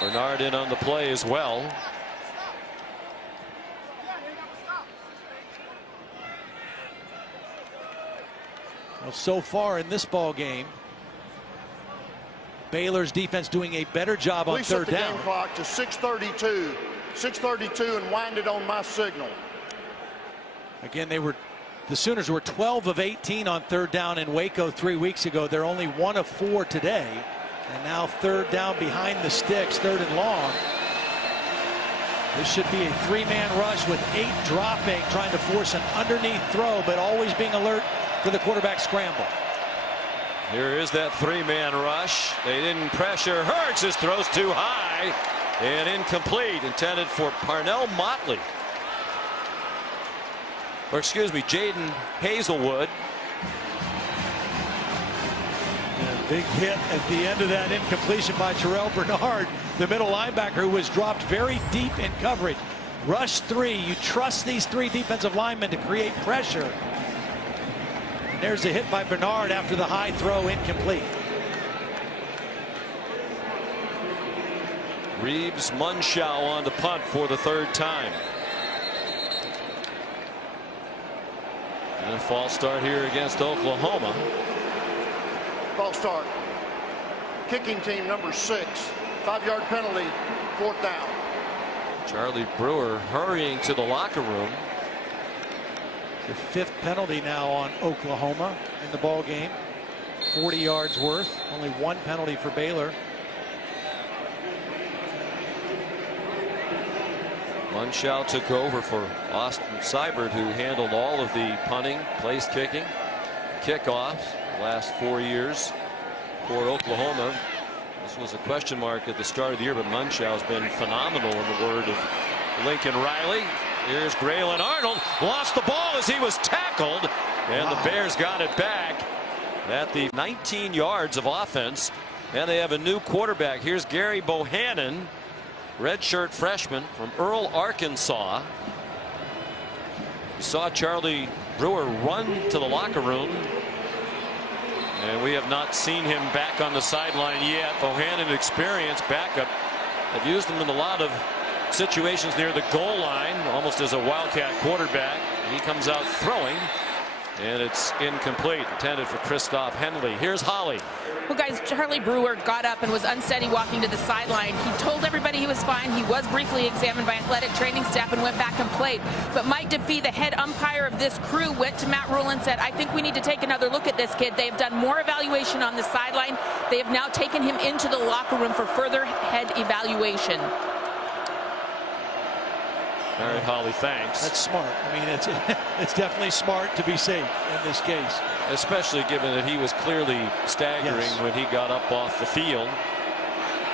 Bernard in on the play as well. Well, so far in this ball game, Baylor's defense doing a better job on third down. Game clock to 6:32. 6:32 and wind it on my signal. Again, the Sooners were 12 of 18 on third down in Waco 3 weeks ago. They're only 1 of 4 today. And now third down behind the sticks, third and long. This should be a 3-man rush with 8 dropping, trying to force an underneath throw, but always being alert for the quarterback scramble. Here is that 3-man rush. They didn't pressure Hurts. His throw's too high and incomplete. Intended for Parnell Motley. Or excuse me, Jaden Hazelwood. And big hit at the end of that incompletion by Terrell Bernard, the middle linebacker, who was dropped very deep in coverage. Rush 3. You trust these 3 defensive linemen to create pressure. There's a hit by Bernard after the high throw, incomplete. Reeves Munshaw on the punt for the 3rd time. And a false start here against Oklahoma. False start. Kicking team number 6. 5-yard penalty, 4th down. Charlie Brewer hurrying to the locker room. The 5th penalty now on Oklahoma in the ball game. 40 yards worth. Only 1 penalty for Baylor. Munshaw took over for Austin Seibert, who handled all of the punting, place kicking, kickoffs the last 4 years for Oklahoma. This was a question mark at the start of the year, but Munshaw has been phenomenal in the word of Lincoln Riley. Here's Graylin Arnold, lost the ball as he was tackled, and the Bears got it back at the 19 yards of offense. And they have a new quarterback. Here's Gary Bohannon, redshirt freshman from Earl, Arkansas. We saw Charlie Brewer run to the locker room, and we have not seen him back on the sideline yet. Bohannon, experienced backup. They've used him in a lot of situations near the goal line, almost as a wildcat quarterback. He comes out throwing, and it's incomplete. Intended for Christoph Henley. Here's Holly. Well, guys, Charlie Brewer got up and was unsteady walking to the sideline. He told everybody he was fine. He was briefly examined by athletic training staff and went back and played. But Mike DeFee, the head umpire of this crew, went to Matt Rule and said, I think we need to take another look at this kid. They have done more evaluation on the sideline. They have now taken him into the locker room for further head evaluation. All right, Holly, thanks. That's smart. I mean, it's definitely smart to be safe in this case. Especially given that he was clearly staggering when he got up off the field.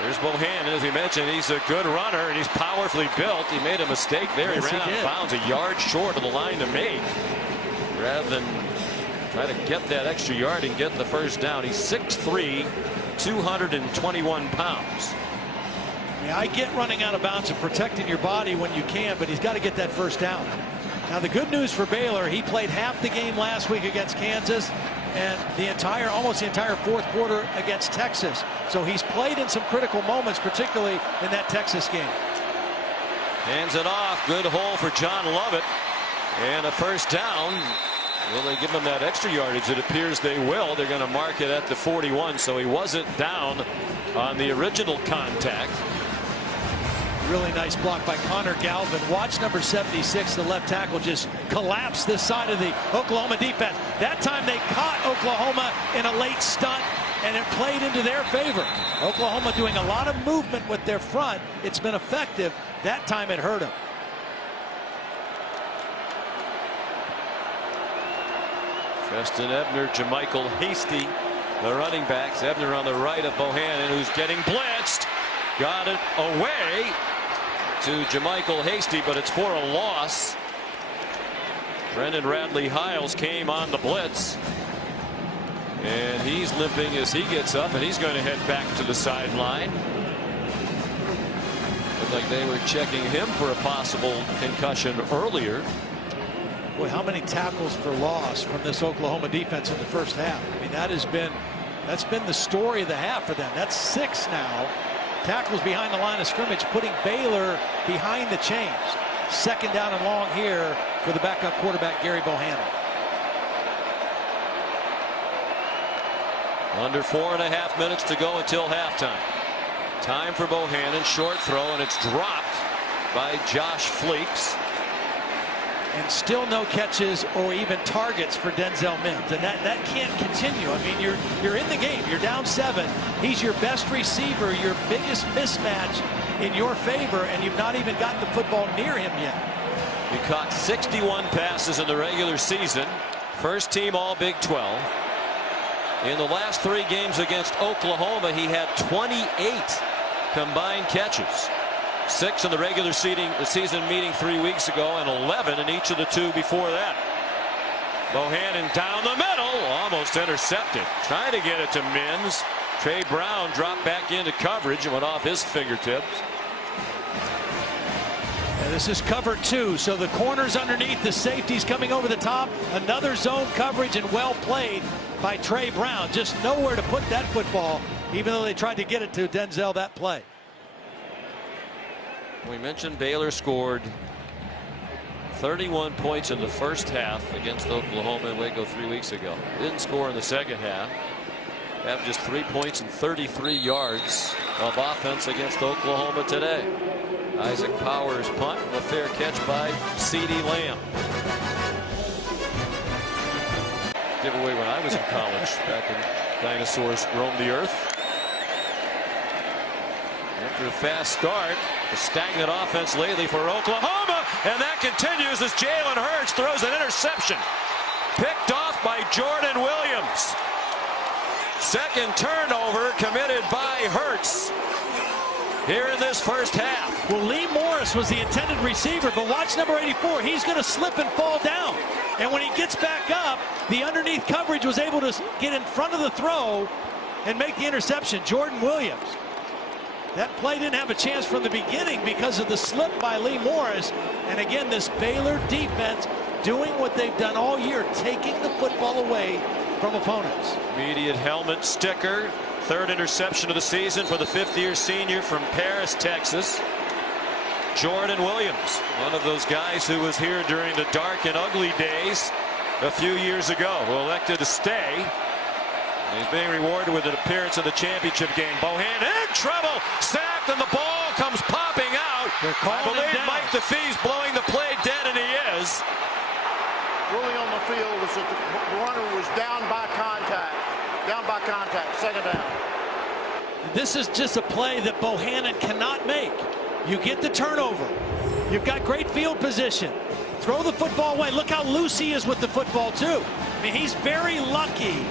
There's Bohannon, as we mentioned. He's a good runner, and he's powerfully built. He made a mistake there. He ran out of bounds, a yard short of the line to make. Rather than try to get that extra yard and get the first down. He's 6'3", 221 pounds. Yeah, I get running out of bounds and protecting your body when you can, but he's got to get that first down. Now, the good news for Baylor, he played half the game last week against Kansas and almost the entire 4th quarter against Texas. So he's played in some critical moments, particularly in that Texas game. Hands it off. Good hole for John Lovett. And a first down. Will they give him that extra yardage? It appears they will. They're going to mark it at the 41, so he wasn't down on the original contact. Really nice block by Connor Galvin. Watch number 76, the left tackle, just collapse this side of the Oklahoma defense. That time they caught Oklahoma in a late stunt, and it played into their favor. Oklahoma doing a lot of movement with their front. It's been effective. That time it hurt them. Justin Ebner, Jamichael Hasty, the running backs. Ebner on the right of Bohannon, who's getting blitzed. Got it away to Jamichael Hasty, but it's for a loss. Brendan Radley-Hiles came on the blitz, and he's limping as he gets up, and he's going to head back to the sideline. Looked like they were checking him for a possible concussion earlier. Boy, how many tackles for loss from this Oklahoma defense in the first half? I mean, that's been the story of the half for them. That's 6 now. Tackles behind the line of scrimmage, putting Baylor behind the chains. 2nd down and long here for the backup quarterback, Gary Bohannon. Under 4.5 minutes to go until halftime. Time for Bohannon, short throw, and it's dropped by Josh Fleeks. And still no catches or even targets for Denzel Mims, and that can't continue. I mean, you're in the game, you're down 7. He's your best receiver, your biggest mismatch in your favor, and you've not even got the football near him yet. He caught 61 passes in the regular season. First team all Big 12. In the last 3 games against Oklahoma, he had 28 combined catches. 6 in the regular season meeting 3 weeks ago, and 11 in each of the 2 before that. Bohannon down the middle, almost intercepted. Trying to get it to Mims. Trey Brown dropped back into coverage and went off his fingertips. And this is cover 2, so the corner's underneath, the safety's coming over the top. Another zone coverage, and well played by Trey Brown. Just nowhere to put that football, even though they tried to get it to Denzel that play. We mentioned Baylor scored 31 points in the first half against Oklahoma in Waco 3 weeks ago. Didn't score in the second half. Have just 3 points and 33 yards of offense against Oklahoma today. Isaac Powers punt, a fair catch by CeeDee Lamb. Giveaway when I was in college, back when dinosaurs roamed the earth. After a fast start, a stagnant offense lately for Oklahoma, and that continues as Jalen Hurts throws an interception. Picked off by Jordan Williams. Second turnover committed by Hurts here in this first half. Well, Lee Morris was the intended receiver, but watch number 84. He's going to slip and fall down. And when he gets back up, the underneath coverage was able to get in front of the throw and make the interception. Jordan Williams. That play didn't have a chance from the beginning because of the slip by Lee Morris. And again, this Baylor defense doing what they've done all year, taking the football away from opponents. Immediate helmet sticker. 3rd interception of the season for the 5th-year senior from Paris, Texas. Jordan Williams, one of those guys who was here during the dark and ugly days a few years ago, who elected to stay. He's being rewarded with an appearance in the championship game. Bohannon in trouble, sacked, and the ball comes popping out. I believe Mike DeFee's blowing the play dead, and he is. Ruling on the field was that the runner was down by contact. Down by contact, 2nd down. This is just a play that Bohannon cannot make. You get the turnover. You've got great field position. Throw the football away. Look how loose he is with the football, too. I mean, he's very lucky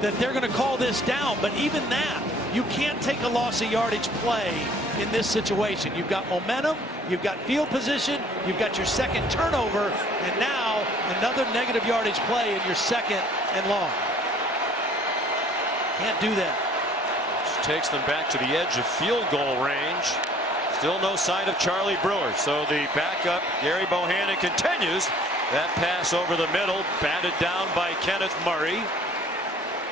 that they're going to call this down, but even that, you can't take a loss of yardage play in this situation. You've got momentum, you've got field position, you've got your 2nd turnover, and now another negative yardage play in your 2nd and long. Can't do that. Which takes them back to the edge of field goal range. Still no sign of Charlie Brewer, so the backup Gary Bohannon continues. That pass over the middle, batted down by Kenneth Murray.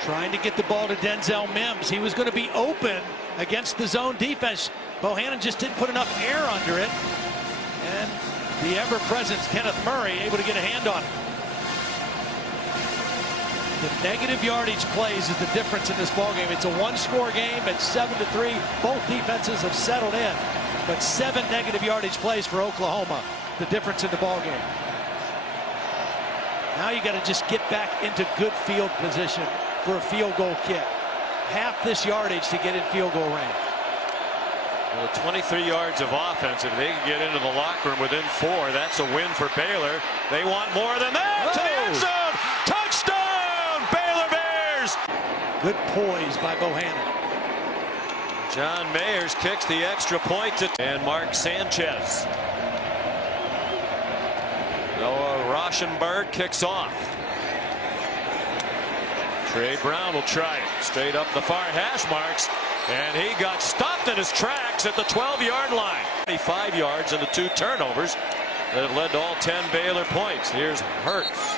Trying to get the ball to Denzel Mims. He was going to be open against the zone defense. Bohannon just didn't put enough air under it. And the ever-present Kenneth Murray able to get a hand on it. The negative yardage plays is the difference in this ballgame. It's a 1-score game. It's 7-3. Both defenses have settled in. But 7 negative yardage plays for Oklahoma. The difference in the ballgame. Now you got to just get back into good field position for a field goal kick. Half this yardage to get in field goal range. Well, 23 yards of offense. If they can get into the locker room within 4, that's a win for Baylor. They want more than that. To the end zone. Touchdown! Good poise by Bohannon. John Mayers kicks the extra point and Mark Sanchez. Noah Rauschenberg kicks off. Trey Brown will try it straight up the far hash marks, and he got stopped in his tracks at the 12-yard line. 25 yards and the 2 turnovers that have led to all 10 Baylor points. Here's Hurts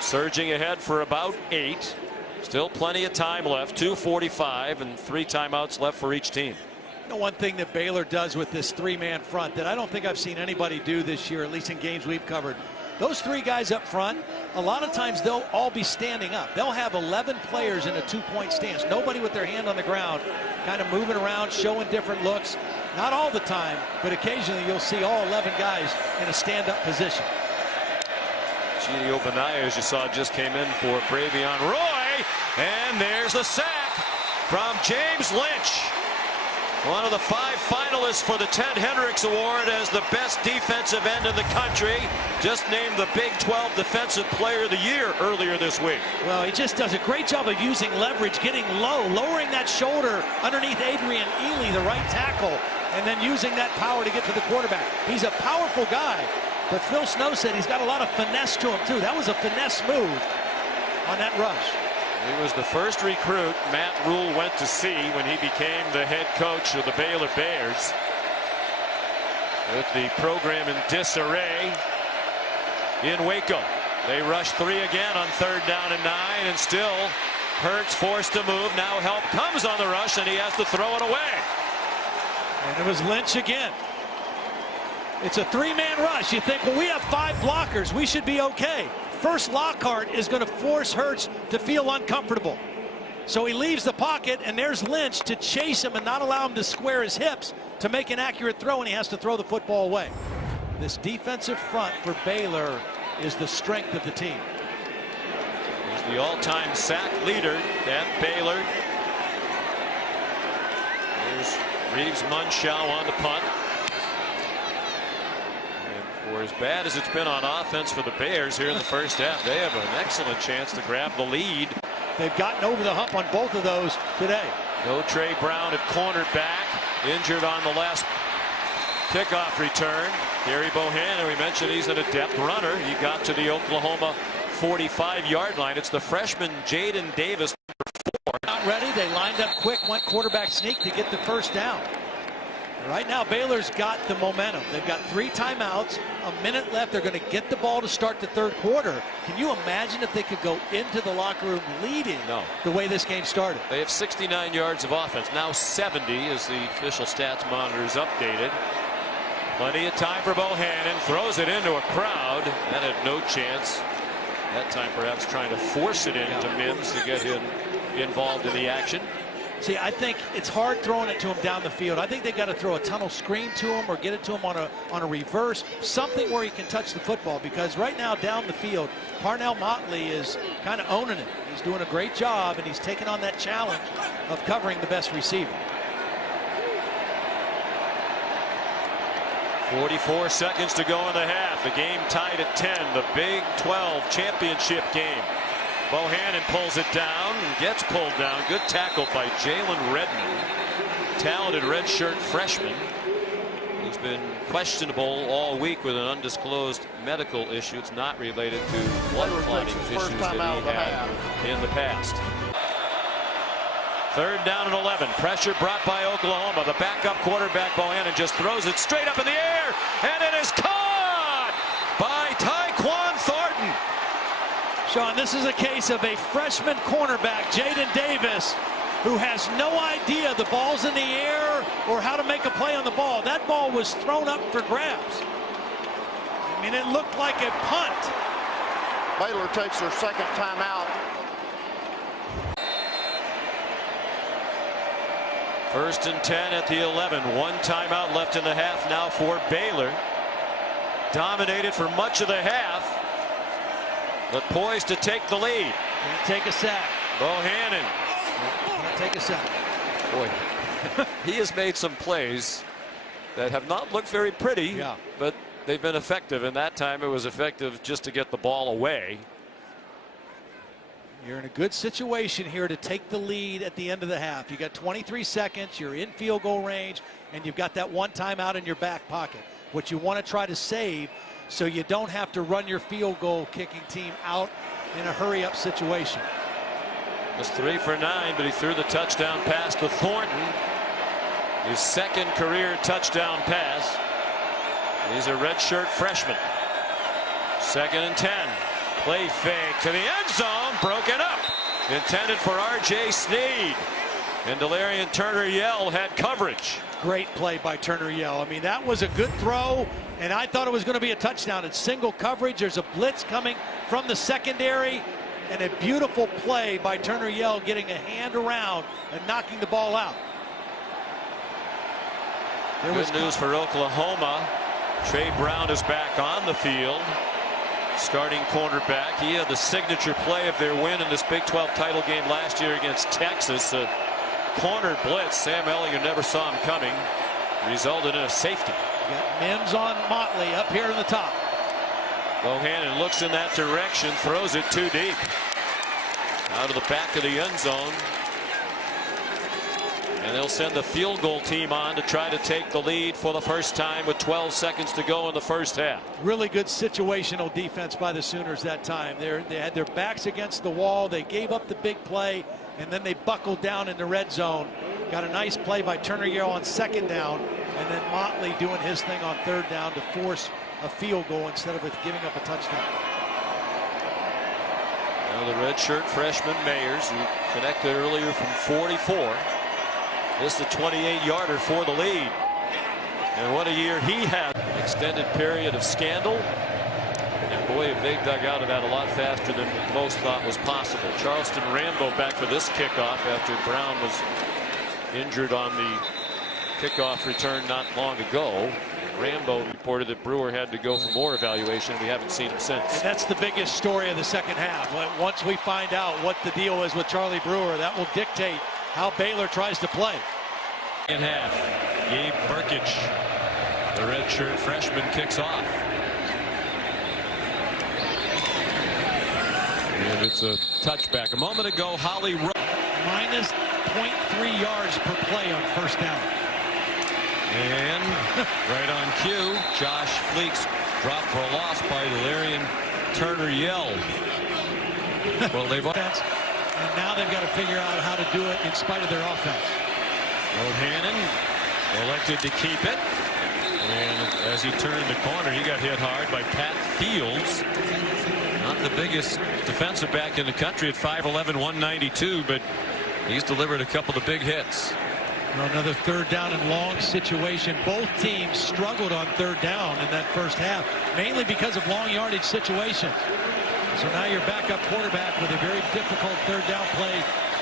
surging ahead for about 8. Still plenty of time left, 2:45 and 3 timeouts left for each team. You know, one thing that Baylor does with this 3-man front that I don't think I've seen anybody do this year, at least in games we've covered. Those 3 guys up front, a lot of times they'll all be standing up. They'll have 11 players in a 2-point stance. Nobody with their hand on the ground, kind of moving around, showing different looks. Not all the time, but occasionally you'll see all 11 guys in a stand-up position. Chidi Obanaya, as you saw, just came in for Bravion Roy, and there's the sack from James Lynch. One of the 5 finalists for the Ted Hendricks Award as the best defensive end in the country. Just named the Big 12 Defensive Player of the Year earlier this week. Well, he just does a great job of using leverage, getting low, lowering that shoulder underneath Adrian Ely, the right tackle, and then using that power to get to the quarterback. He's a powerful guy, but Phil Snow said he's got a lot of finesse to him, too. That was a finesse move on that rush. He was the first recruit Matt Rule went to see when he became the head coach of the Baylor Bears. With the program in disarray in Waco. They rush 3 again on 3rd down and 9, and still Hurts forced to move. Now help comes on the rush, and he has to throw it away. And it was Lynch again. It's a 3-man rush. You think, well, we have 5 blockers. We should be okay. First, Lockhart is going to force Hurts to feel uncomfortable. So he leaves the pocket, and there's Lynch to chase him and not allow him to square his hips to make an accurate throw, and he has to throw the football away. This defensive front for Baylor is the strength of the team. He's the all-time sack leader at Baylor. There's Reeves Munchau on the punt. For as bad as it's been on offense for the Bears here in the first half, they have an excellent chance to grab the lead. They've gotten over the hump on both of those today. No Trey Brown at cornerback, injured on the last kickoff return. Gary Bohannon, we mentioned he's an adept runner. He got to the Oklahoma 45-yard line. It's the freshman Jaden Davis. Not ready. They lined up quick, went quarterback sneak to get the first down. Right now, Baylor's got the momentum. They've got 3 timeouts, a minute left. They're going to get the ball to start the 3rd quarter. Can you imagine if they could go into the locker room leading the way this game started? They have 69 yards of offense, now 70 as the official stats monitor is updated. Plenty of time for Bohannon, throws it into a crowd. That had no chance. That time perhaps trying to force it into Mims to get him involved in the action. See, I think it's hard throwing it to him down the field. I think they've got to throw a tunnel screen to him or get it to him on a reverse, something where he can touch the football, because right now down the field, Parnell Motley is kind of owning it. He's doing a great job, and he's taking on that challenge of covering the best receiver. 44 seconds to go in the half. The game tied at 10. The Big 12 championship game. Bohannon pulls it down and gets pulled down. Good tackle by Jalen Redmond. Talented redshirt freshman. He's been questionable all week with an undisclosed medical issue. It's not related to blood clotting issues that he had in the past. 3rd down and 11. Pressure brought by Oklahoma. The backup quarterback Bohannon just throws it straight up in the air, and it is caught by Tyquan Thornton. Sean, this is a case of a freshman cornerback, Jaden Davis, who has no idea the ball's in the air or how to make a play on the ball. That ball was thrown up for grabs. I mean, it looked like a punt. Baylor takes their 2nd timeout. 1st and 10 at the 11. 1 timeout left in the half now for Baylor. Dominated for much of the half, but poised to take the lead. Can't take a sack. Bohannon. Can't take a sack. Boy, he has made some plays that have not looked very pretty, but they've been effective, and that time it was effective just to get the ball away. You're in a good situation here to take the lead at the end of the half. You got 23 seconds, you're in field goal range, and you've got that one timeout in your back pocket. What you want to try to save so you don't have to run your field goal kicking team out in a hurry-up situation. Was 3 for 9, but he threw the touchdown pass to Thornton. His second career touchdown pass. He's a redshirt freshman. 2nd and 10. Play fake to the end zone. Broken up. Intended for R.J. Sneed. And Delarian Turner-Yell had coverage. Great play by Turner-Yell. I mean, that was a good throw, and I thought it was going to be a touchdown. It's single coverage. There's a blitz coming from the secondary, and a beautiful play by Turner-Yell getting a hand around and knocking the ball out. Good news for Oklahoma. Trey Brown is back on the field. Starting cornerback. He had the signature play of their win in this Big 12 title game last year against Texas. A corner blitz. Sam Ehlinger never saw him coming. Resulted in a safety. You got Mims on Motley up here in the top. Bohannon looks in that direction, throws it too deep. Out of the back of the end zone. And they'll send the field goal team on to try to take the lead for the first time with 12 seconds to go in the first half. Really good situational defense by the Sooners that time. They had their backs against the wall. They gave up the big play, and then they buckled down in the red zone. Got a nice play by Turner-Yell on 2nd down, and then Motley doing his thing on 3rd down to force a field goal instead of giving up a touchdown. Now the redshirt freshman Mayers, who connected earlier from 44. This is a 28-yarder for the lead. And what a year he had. Extended period of scandal. And boy, have they dug out of that a lot faster than most thought was possible. Charleston Rambo back for this kickoff after Brown was injured on the kickoff return not long ago. Rambo reported that Brewer had to go for more evaluation. We haven't seen him since. And that's the biggest story of the second half. Once we find out what the deal is with Charlie Brewer, that will dictate how Baylor tries to play. In half, Gabe Burkich, the redshirt freshman, kicks off. And it's a touchback. A moment ago, Holly minus 0.3 yards per play on 1st down. And right on cue, Josh Fleeks dropped for a loss by Delarian Turner-Yell. Well, they've and now they've got to figure out how to do it in spite of their offense. Bohannon elected to keep it. And as he turned the corner, he got hit hard by Pat Fields. Not the biggest defensive back in the country at 5'11", 192, but he's delivered a couple of big hits. Another 3rd down and long situation. Both teams struggled on 3rd down in that first half, mainly because of long yardage situations. So now your backup quarterback with a very difficult 3rd down play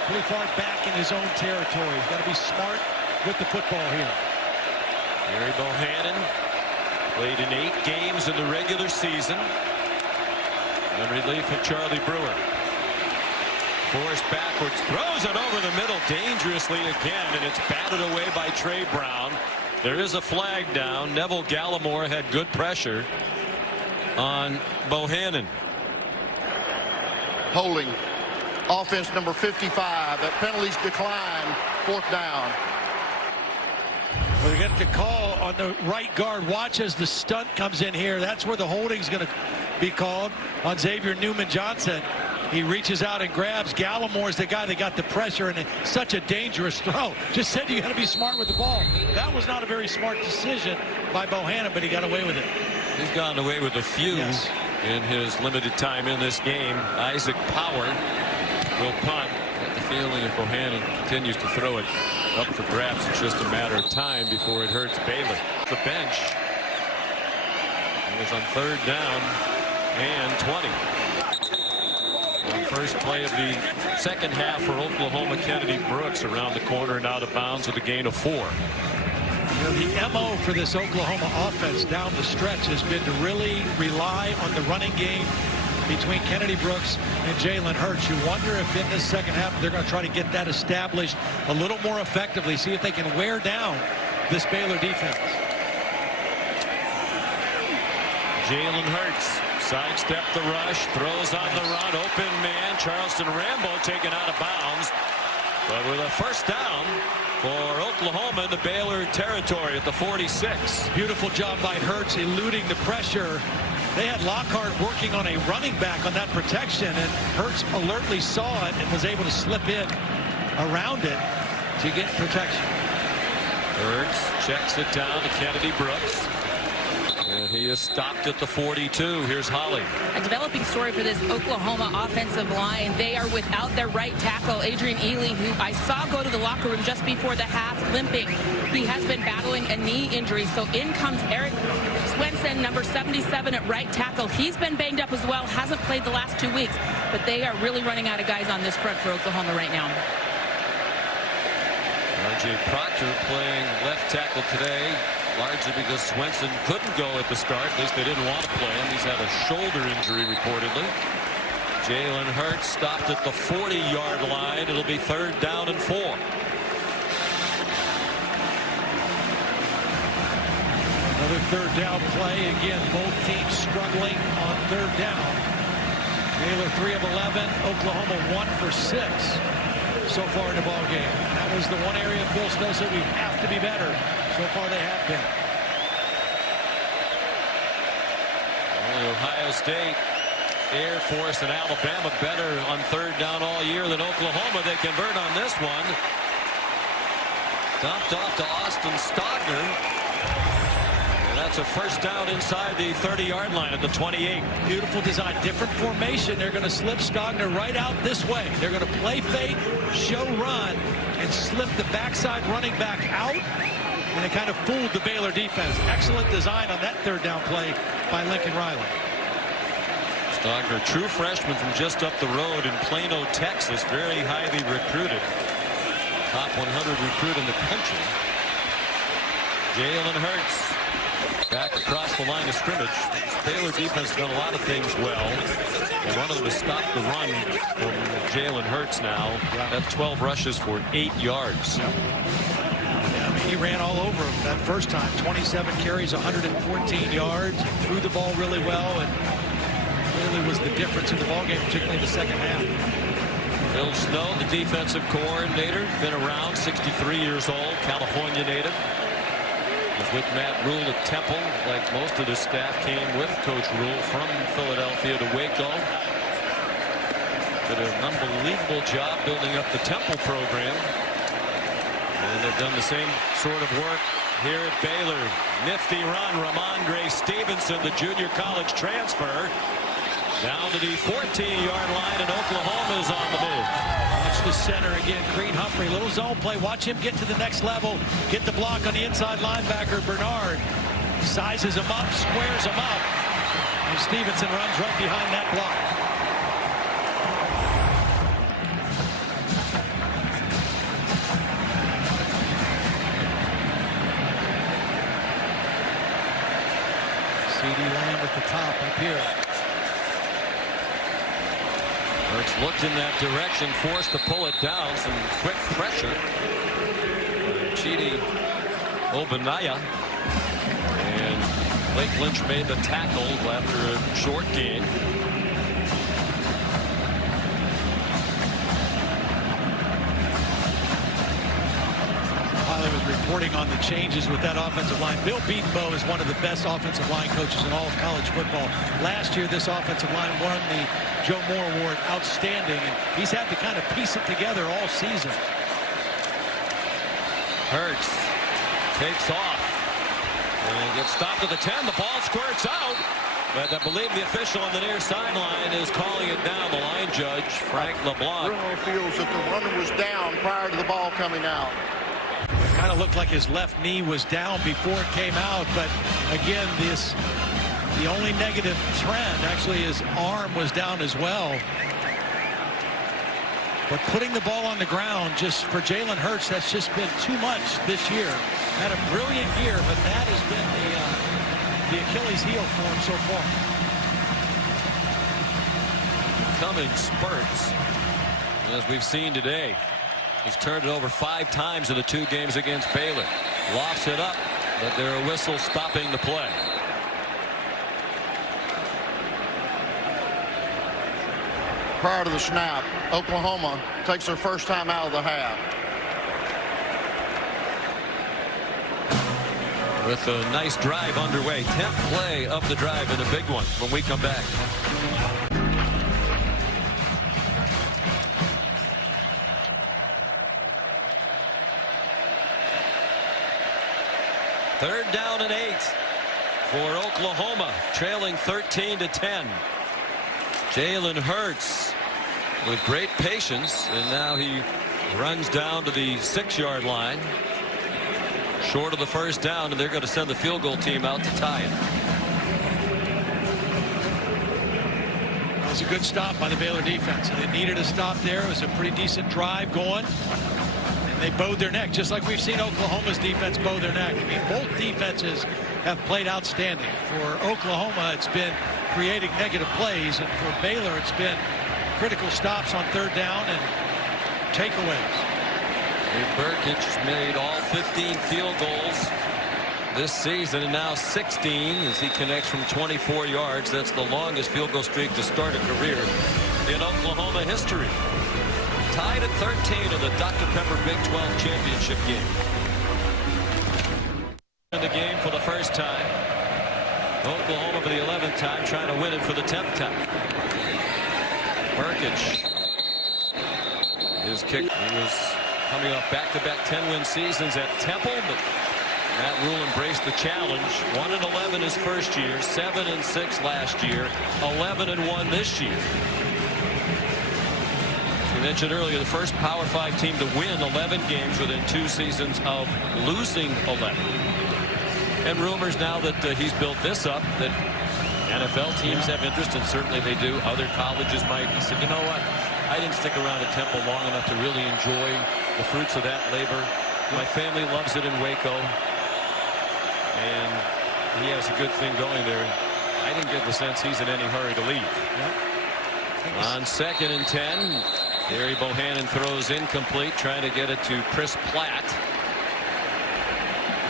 pretty far back in his own territory. He's got to be smart with the football here. Gary Bohannon played in 8 games in the regular season. In relief of Charlie Brewer. Forced backwards, throws it over the middle dangerously again, and it's batted away by Trey Brown. There is a flag down. Neville Gallimore had good pressure on Bohannon. Holding. Offense number 55. That penalties decline. 4th down. Well, they're going to call on the right guard. Watch as the stunt comes in here. That's where the holding's going to be called on Xavier Newman-Johnson. He reaches out and grabs. Gallimore's the guy that got the pressure, and it's such a dangerous throw. Just said you got to be smart with the ball. That was not a very smart decision by Bohannon, but he got away with it. He's gotten away with a few in his limited time in this game. Isaac Power will punt. Got the feeling if Bohannon continues to throw it up for grabs, it's just a matter of time before it hurts Baylor. The bench. It was on 3rd down and 20. The first play of the second half for Oklahoma. Kennedy Brooks around the corner and out of bounds with a gain of 4. You know, the MO for this Oklahoma offense down the stretch has been to really rely on the running game between Kennedy Brooks and Jalen Hurts. You wonder if in this second half they're going to try to get that established a little more effectively, see if they can wear down this Baylor defense. Jalen Hurts Sidestep the rush, throws on the run, open man, Charleston Rambo taken out of bounds. But with a first down for Oklahoma in the Baylor territory at the 46. Beautiful job by Hurts eluding the pressure. They had Lockhart working on a running back on that protection, and Hurts alertly saw it and was able to slip in around it to get protection. Hurts checks it down to Kennedy Brooks. And he is stopped at the 42. Here's Holly. A developing story for this Oklahoma offensive line. They are without their right tackle, Adrian Ely, who I saw go to the locker room just before the half limping. He has been battling a knee injury. So in comes Eric Swenson, number 77 at right tackle. He's been banged up as well, hasn't played the last 2 weeks. But they are really running out of guys on this front for Oklahoma right now. R.J. Proctor playing left tackle today, largely because Swenson couldn't go at the start. At least they didn't want to play him. He's had a shoulder injury reportedly. Jalen Hurts stopped at the 40-yard line. It'll be 3rd down and 4. Another 3rd down play. Again, both teams struggling on 3rd down. Baylor 3 of 11. Oklahoma 1 for 6 so far in the ball game. That was the one area Phil Snow said we have to be better. So far they have been. Only Ohio State, Air Force, and Alabama better on 3rd down all year than Oklahoma. They convert on this one. Dumped off to Austin Stogner. And that's a first down inside the 30-yard line at the 28. Beautiful design, different formation. They're going to slip Stogner right out this way. They're going to play fake, show run, and slip the backside running back out. And it kind of fooled the Baylor defense. Excellent design on that 3rd down play by Lincoln Riley. Stogner, true freshman from just up the road in Plano, Texas. Very highly recruited. Top 100 recruit in the country. Jalen Hurts back across the line of scrimmage. Baylor defense has done a lot of things well. And one of them is stop the run from Jalen Hurts now. That's 12 rushes for 8 yards. He ran all over him that first time. 27 carries, 114 yards. He threw the ball really well, and really was the difference in the ball game, particularly in the second half. Phil Snow, the defensive coordinator, been around, 63 years old, California native. Was with Matt Rule at Temple. Like most of the staff came with Coach Rule from Philadelphia to Waco. Did an unbelievable job building up the Temple program. And they've done the same sort of work here at Baylor. Nifty run, Ramondre Stevenson, the junior college transfer, down to the 14-yard line, and Oklahoma is on the move. Watch the center again, Creed Humphrey, little zone play. Watch him get to the next level, get the block on the inside linebacker, Bernard. Sizes him up, squares him up, and Stevenson runs right behind that block. C.D. Lamb at the top up here. Hurts looked in that direction, forced to pull it down. Some quick pressure. Chidi Obanaya. And Blake Lynch made the tackle after a short gain. Wiley was reporting on the changes with that offensive line. Bill Beatonbow is one of the best offensive line coaches in all of college football. Last year, this offensive line won the Joe Moore Award, outstanding, and he's had to kind of piece it together all season. Hurts takes off and gets stopped at the 10. The ball squirts out, but I believe the official on the near sideline is calling it down. The line judge, Frank LeBlanc. Bruno feels that the runner was down prior to the ball coming out. It kind of looked like his left knee was down before it came out, but again, the only negative trend, actually, his arm was down as well. But putting the ball on the ground, just for Jalen Hurts, that's just been too much this year. Had a brilliant year, but that has been the Achilles heel for him so far. Come in spurts, as we've seen today. He's turned it over 5 times in the 2 games against Baylor. Lofts it up, but there are whistles stopping the play. prior to the snap, Oklahoma takes their first time out of the half. With a nice drive underway. 10th play of the drive and a big one when we come back. Third down and 8 for Oklahoma, trailing 13-10. Jalen Hurts with great patience, and now he runs down to the 6-yard line. Short of the first down, and they're going to send the field goal team out to tie it. It was a good stop by the Baylor defense. They needed a stop there. It was a pretty decent drive going. And they bowed their neck, just like we've seen Oklahoma's defense bow their neck. I mean, both defenses have played outstanding. For Oklahoma, it's been creating negative plays. And for Baylor, it's been critical stops on third down and takeaways. Burkich made all 15 field goals this season, and now 16 as he connects from 24 yards. That's the longest field goal streak to start a career in Oklahoma history. Tied at 13 in the Dr. Pepper Big 12 championship game. In the game for the first time. Oklahoma for the 11th time, trying to win it for the 10th time. Burkich. His kick, he was coming off back-to-back 10-win seasons at Temple, but Matt Rule embraced the challenge. 1-11 his first year, 7-6 last year, 11-1 this year. As we mentioned earlier, the first Power 5 team to win 11 games within 2 seasons of losing 11. And rumors now that he's built this up, that NFL teams have interest, and certainly they do. Other colleges might. He said, you know what? I didn't stick around at Temple long enough to really enjoy the fruits of that labor. My family loves it in Waco, and he has a good thing going there. I didn't get the sense he's in any hurry to leave. On 2nd and 10, Gary Bohannon throws incomplete, trying to get it to Chris Platt.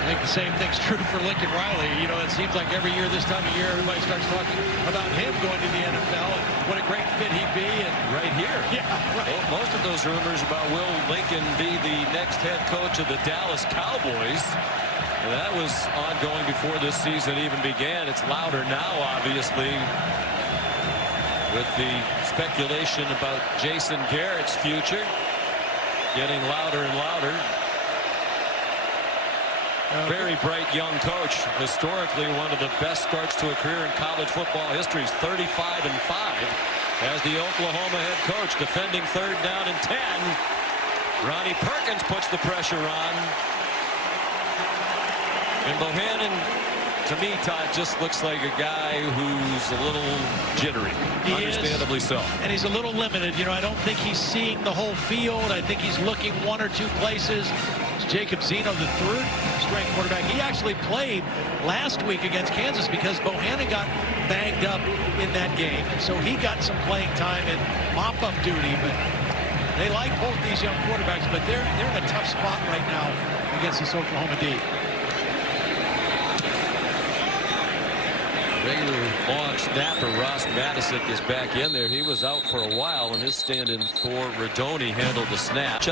I think the same thing's true for Lincoln Riley. You know, it seems like every year this time of year, everybody starts talking about him going to the NFL and what a great fit he'd be. And right here. Yeah, right. Well, most of those rumors about will Lincoln be the next head coach of the Dallas Cowboys, and that was ongoing before this season even began. It's louder now, obviously, with the speculation about Jason Garrett's future getting louder and louder. Very bright young coach. Historically, one of the best starts to a career in college football history. He's 35-5 as the Oklahoma head coach, defending 3rd down and 10. Ronnie Perkins puts the pressure on. And Bohannon, to me, Todd, just looks like a guy who's a little jittery. Understandably so. And he's a little limited. You know, I don't think he's seeing the whole field. I think he's looking 1 or 2 places. Jacob Zeno, the 3rd string quarterback. He actually played last week against Kansas because Bohannon got banged up in that game. And so he got some playing time and mop-up duty. But they like both these young quarterbacks, but they're in a tough spot right now against this Oklahoma D. Regular long snapper Ross Matisic is back in there. He was out for a while, and his stand-in for Rodoni handled the snap.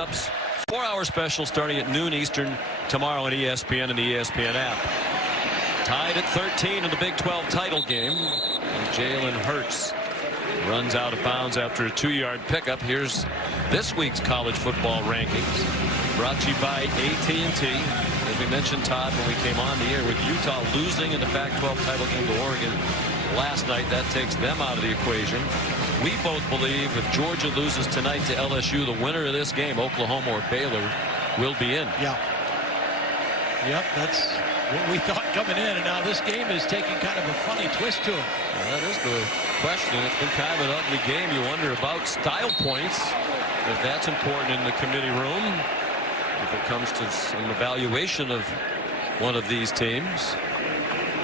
4-hour special starting at noon Eastern tomorrow on ESPN and the ESPN app. Tied at 13 in the Big 12 title game. And Jalen Hurts runs out of bounds after a 2-yard pickup. Here's this week's college football rankings, brought to you by AT&T. As we mentioned, Todd, when we came on the air, with Utah losing in the Pac-12 title game to Oregon last night, that takes them out of the equation. We both believe if Georgia loses tonight to LSU, the winner of this game, Oklahoma or Baylor, will be in. Yeah. Yep, that's what we thought coming in, and now this game is taking kind of a funny twist to it. Well, that is the question. It's been kind of an ugly game. You wonder about style points, if that's important in the committee room, if it comes to an evaluation of one of these teams.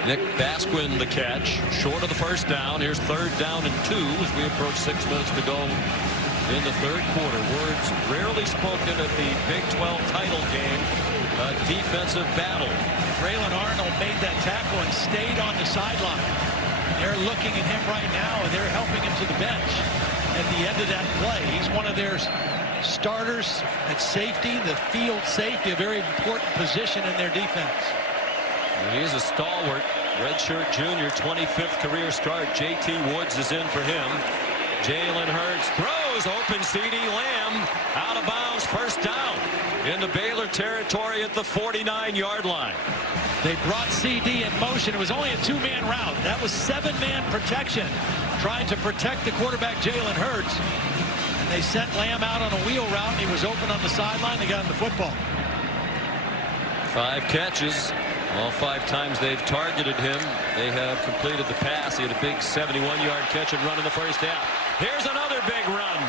Nick Basquin the catch, short of the first down. Here's 3rd down and 2 as we approach 6 minutes to go in the 3rd quarter. Words rarely spoken at the Big 12 title game. A defensive battle. Braylon Arnold made that tackle and stayed on the sideline. They're looking at him right now, and they're helping him to the bench. at the end of that play. He's one of their starters at safety, the field safety, a very important position in their defense. He's a stalwart, redshirt junior, 25th career start. J.T. Woods is in for him. Jalen Hurts throws, open CD Lamb, out of bounds, first down into Baylor territory at the 49-yard line. They brought CD in motion. It was only a two-man route. That was seven-man protection, trying to protect the quarterback, Jalen Hurts. And they sent Lamb out on a wheel route, and he was open on the sideline. They got him the football. 5 catches. All 5 times they've targeted him, they have completed the pass. He had a big 71-yard catch and run in the first half. Here's another big run.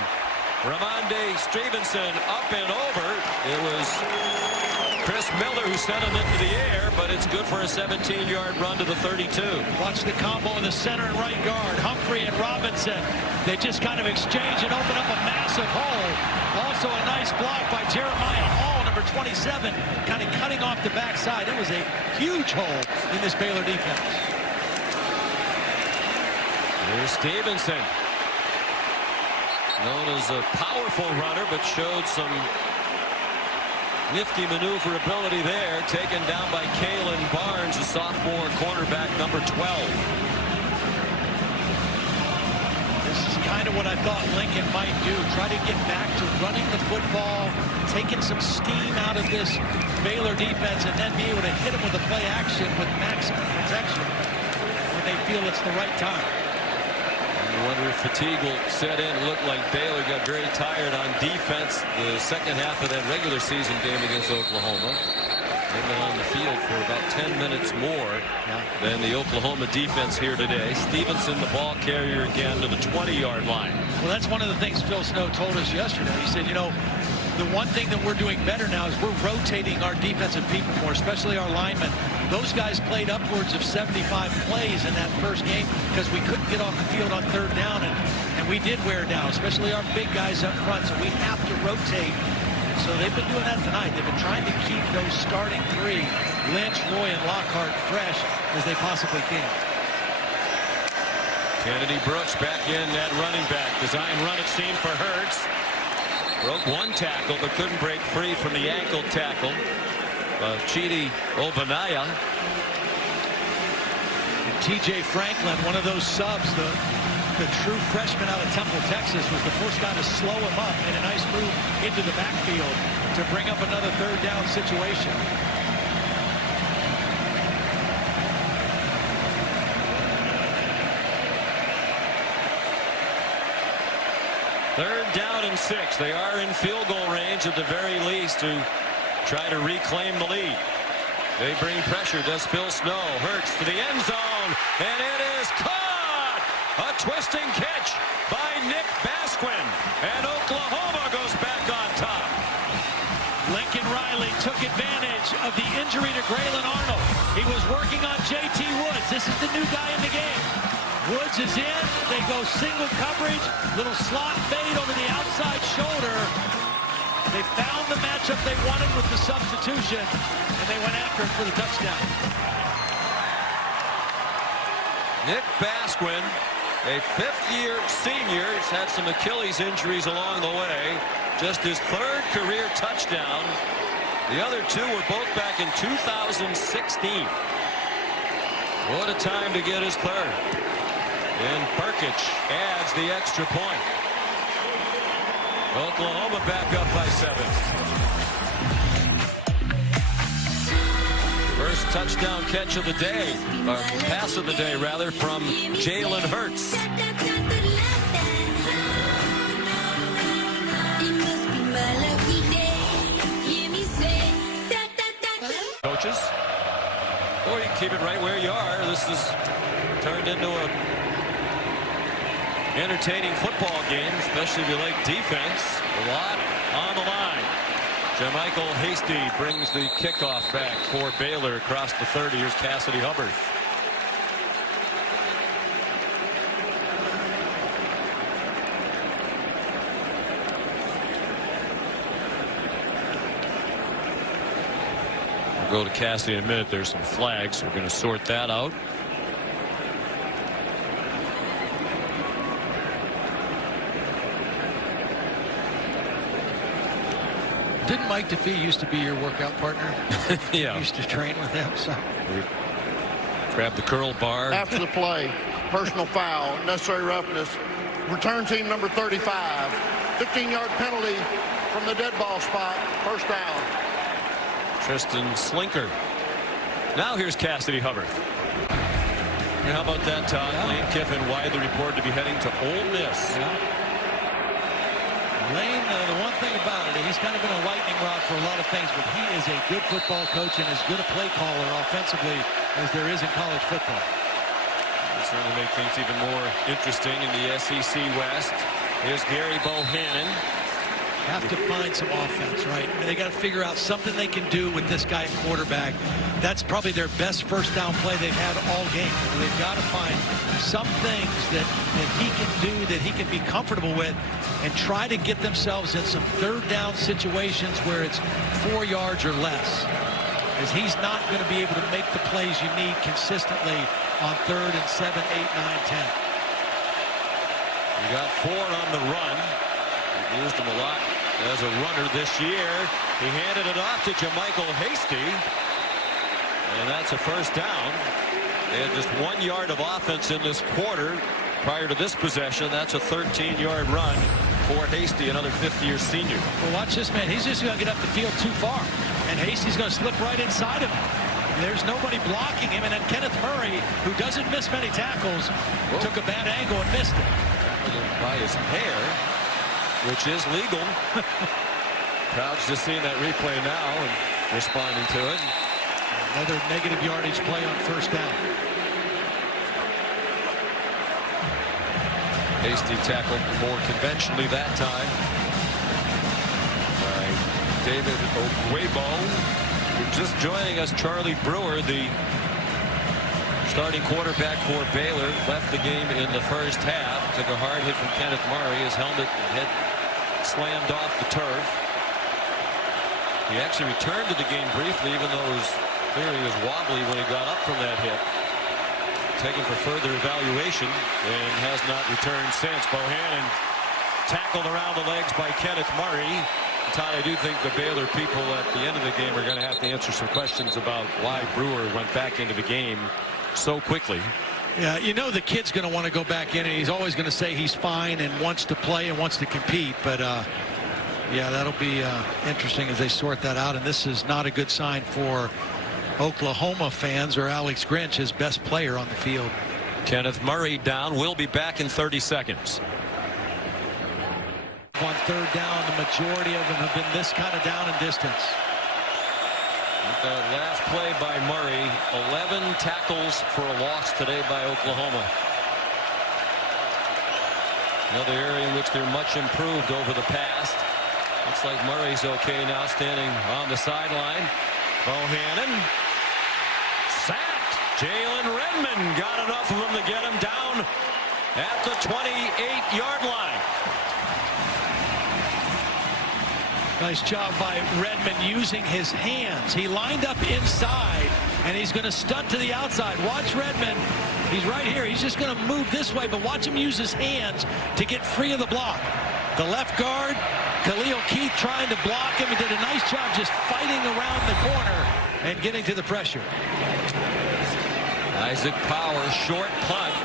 Ramondre Stevenson up and over. It was Chris Miller who sent him into the air, but it's good for a 17-yard run to the 32. Watch the combo in the center and right guard. Humphrey and Robinson. They just kind of exchange and open up a massive hole. Also a nice block by Jeremiah Hall, number 27, kind of cutting off the backside. It was a huge hole in this Baylor defense. Here's Stevenson. Known as a powerful runner, but showed some nifty maneuverability there. Taken down by Kalen Barnes, a sophomore cornerback, number 12. This is kind of what I thought Lincoln might do. Try to get back to running the football, taking some steam out of this Baylor defense, and then be able to hit them with a play action with maximum protection when they feel it's the right time. I wonder if fatigue will set in. It looked like Baylor got very tired on defense the second half of that regular season game against Oklahoma. They've been on the field for about 10 minutes more than the Oklahoma defense here today. Stevenson, the ball carrier, again to the 20-yard line. Well, that's one of the things Phil Snow told us yesterday. He said, you know, the one thing that we're doing better now is we're rotating our defensive people more, especially our linemen. Those guys played upwards of 75 plays in that first game because we couldn't get off the field on third down, and we did wear down, especially our big guys up front, so we have to rotate. So they've been doing that tonight. They've been trying to keep those starting 3, Lynch, Roy, and Lockhart, fresh as they possibly can. Kennedy Brooks back in that running back. Design run, it seemed, for Hurts. Broke one tackle, but couldn't break free from the ankle tackle of Chidi Obanaya. T.J. Franklin, one of those subs, the true freshman out of Temple, Texas, was the first guy to slow him up, and a nice move into the backfield to bring up another third down situation. Third down and 6. They are in field goal range at the very least to try to reclaim the lead. They bring pressure, does Phil Snow. Hurts to the end zone, and it is caught! A twisting catch by Nick Basquin, and Oklahoma goes back on top. Lincoln Riley took advantage of the injury to Graylin Arnold. He was working on J.T. Woods. This is the new guy in the game. Woods is in. They go single coverage. Little slot fade over the outside shoulder. They found the matchup they wanted with the substitution, and they went after it for the touchdown. Nick Basquin, a fifth-year senior, has had some Achilles injuries along the way. Just his 3rd career touchdown. The other 2 were both back in 2016. What a time to get his 3rd. And Perkich adds the extra point. Oklahoma back up by 7. First touchdown catch of the day, or pass of the day rather, from Jalen Hurts. Coaches, or you can keep it right where you are. This is turned into a entertaining football game, especially if you like defense. A lot on the line. Jermichael Hasty brings the kickoff back for Baylor across the 30. Here's Cassidy Hubbard. We'll go to Cassidy in a minute. There's some flags. We're going to sort that out. Didn't Mike DeFee used to be your workout partner? Yeah. You used to train with him. So. Grab the curl bar. After the play, personal foul, necessary roughness. Return team number 35. 15-yard penalty from the dead ball spot. First down. Tristan Slinker. Now here's Cassidy Hubbard. And how about that, Todd? Yeah. Lane Kiffin widely reported to be heading to Ole Miss. Yeah. Lane, the one thing about it, he's kind of been a lightning rod for a lot of things, but he is a good football coach and as good a play caller offensively as there is in college football. It'll certainly make things even more interesting in the SEC West. Here's Gary Bohannon. Have to find some offense, right? I mean, they got to figure out something they can do with this guy at quarterback. That's probably their best first down play they've had all game. They've got to find some things that he can do, that he can be comfortable with, and try to get themselves in some third down situations where it's 4 yards or less. As he's not going to be able to make the plays you need consistently on 3rd and 7, 8, 9, 10. You got Ford on the run. He used him a lot as a runner this year. He handed it off to Jermichael Hasty. And that's a first down. They had just 1 yard of offense in this quarter. Prior to this possession, that's a 13-yard run for Hasty, another fifth-year senior. Well, watch this, man. He's just going to get up the field too far. And Hasty's going to slip right inside of him. There's nobody blocking him. And then Kenneth Murray, who doesn't miss many tackles, took a bad angle and missed it. By his hair, which is legal. Crowd's just seeing that replay now and responding to it. Another negative yardage play on first down. Hasty tackled more conventionally that time by David Ogwebo. Just joining us, Charlie Brewer, the starting quarterback for Baylor, left the game in the first half. Took a hard hit from Kenneth Murray. His helmet and head slammed off the turf. He actually returned to the game briefly, even though it was clear he was wobbly when he got up from that hit. Taken for further evaluation and has not returned since. Bohannon tackled around the legs by Kenneth Murray. Todd, I do think the Baylor people at the end of the game are going to have to answer some questions about why Brewer went back into the game so quickly. Yeah, you know the kid's going to want to go back in, and he's always going to say he's fine and wants to play and wants to compete. But, yeah, that'll be interesting as they sort that out. And this is not a good sign for Oklahoma fans or Alex Grinch, his best player on the field. Kenneth Murray down. We'll be back in 30 seconds. On third down, the majority of them have been this kind of down and distance. The last play by Murray, 11 tackles for a loss today by Oklahoma. Another area in which they're much improved over the past. Looks like Murray's okay now, standing on the sideline. Bohannon sacked. Jalen Redmond got enough of him to get him down at the 28-yard line. Nice job by Redmond using his hands. He lined up inside, and he's going to stunt to the outside. Watch Redmond. He's right here. He's just going to move this way, but watch him use his hands to get free of the block. The left guard, Khalil Keith, trying to block him. He did a nice job just fighting around the corner and getting to the pressure. Isaac Power, short punt.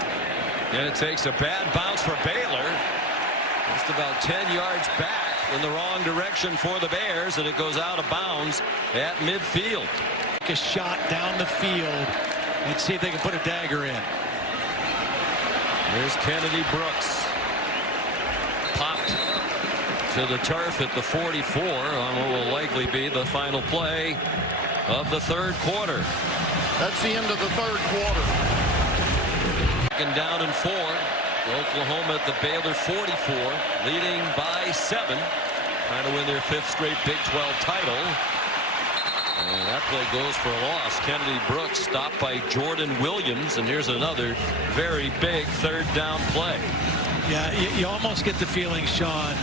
And it takes a bad bounce for Baylor. Just about 10 yards back in the wrong direction for the Bears, and it goes out of bounds at midfield. Take a shot down the field and see if they can put a dagger in. There's Kennedy Brooks. Popped to the turf at the 44 on what will likely be the final play of the third quarter. That's the end of the third quarter. Second down and 4. Oklahoma at the Baylor 44, leading by 7, trying to win their 5th straight Big 12 title. And that play goes for a loss. Kennedy Brooks stopped by Jordan Williams, and here's another very big third down play. Yeah, you almost get the feeling, Sean,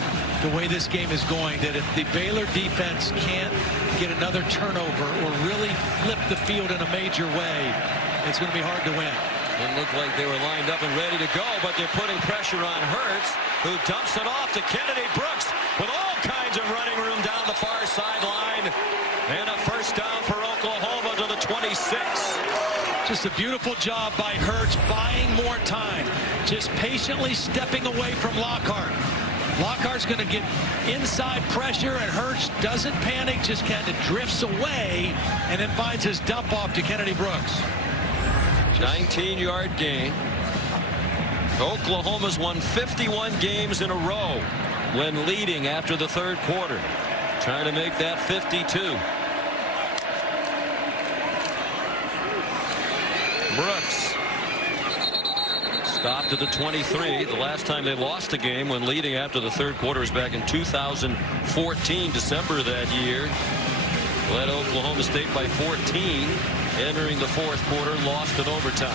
the way this game is going, that if the Baylor defense can't get another turnover or really flip the field in a major way, it's going to be hard to win. Didn't look like they were lined up and ready to go, but they're putting pressure on Hurts, who dumps it off to Kennedy Brooks with all kinds of running room down the far side. Just a beautiful job by Hurts, buying more time, just patiently stepping away from Lockhart. Lockhart's going to get inside pressure, and Hurts doesn't panic, just kind of drifts away, and then finds his dump off to Kennedy Brooks. 19-yard gain. Oklahoma's won 51 games in a row when leading after the third quarter. Trying to make that 52. Brooks stopped at the 23. The last time they lost a game when leading after the third quarter was back in 2014, December that year. Led Oklahoma State by 14. Entering the fourth quarter, lost in overtime.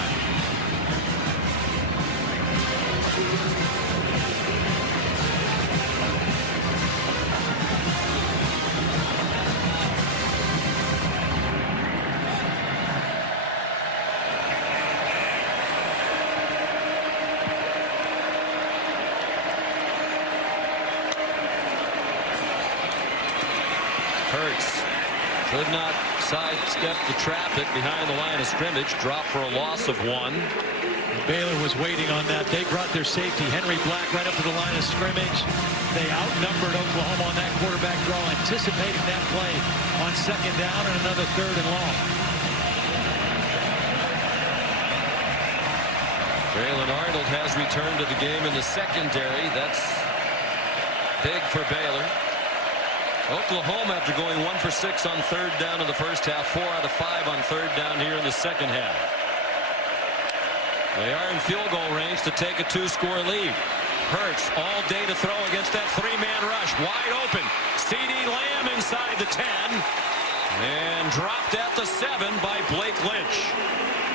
Hurts could not sidestep the traffic behind the line of scrimmage. Dropped for a loss of 1. Baylor was waiting on that. They brought their safety, Henry Black, right up to the line of scrimmage. They outnumbered Oklahoma on that quarterback draw, anticipating that play on second down and another third and long. Braylon Arnold has returned to the game in the secondary. That's big for Baylor. Oklahoma, after going 1 for 6 on third down in the first half, 4 out of 5 on third down here in the second half. They are in field goal range to take a 2-score lead. Hurts all day to throw against that 3-man rush. Wide open. C.D. Lamb inside the 10. And dropped at the 7 by Blake Lynch.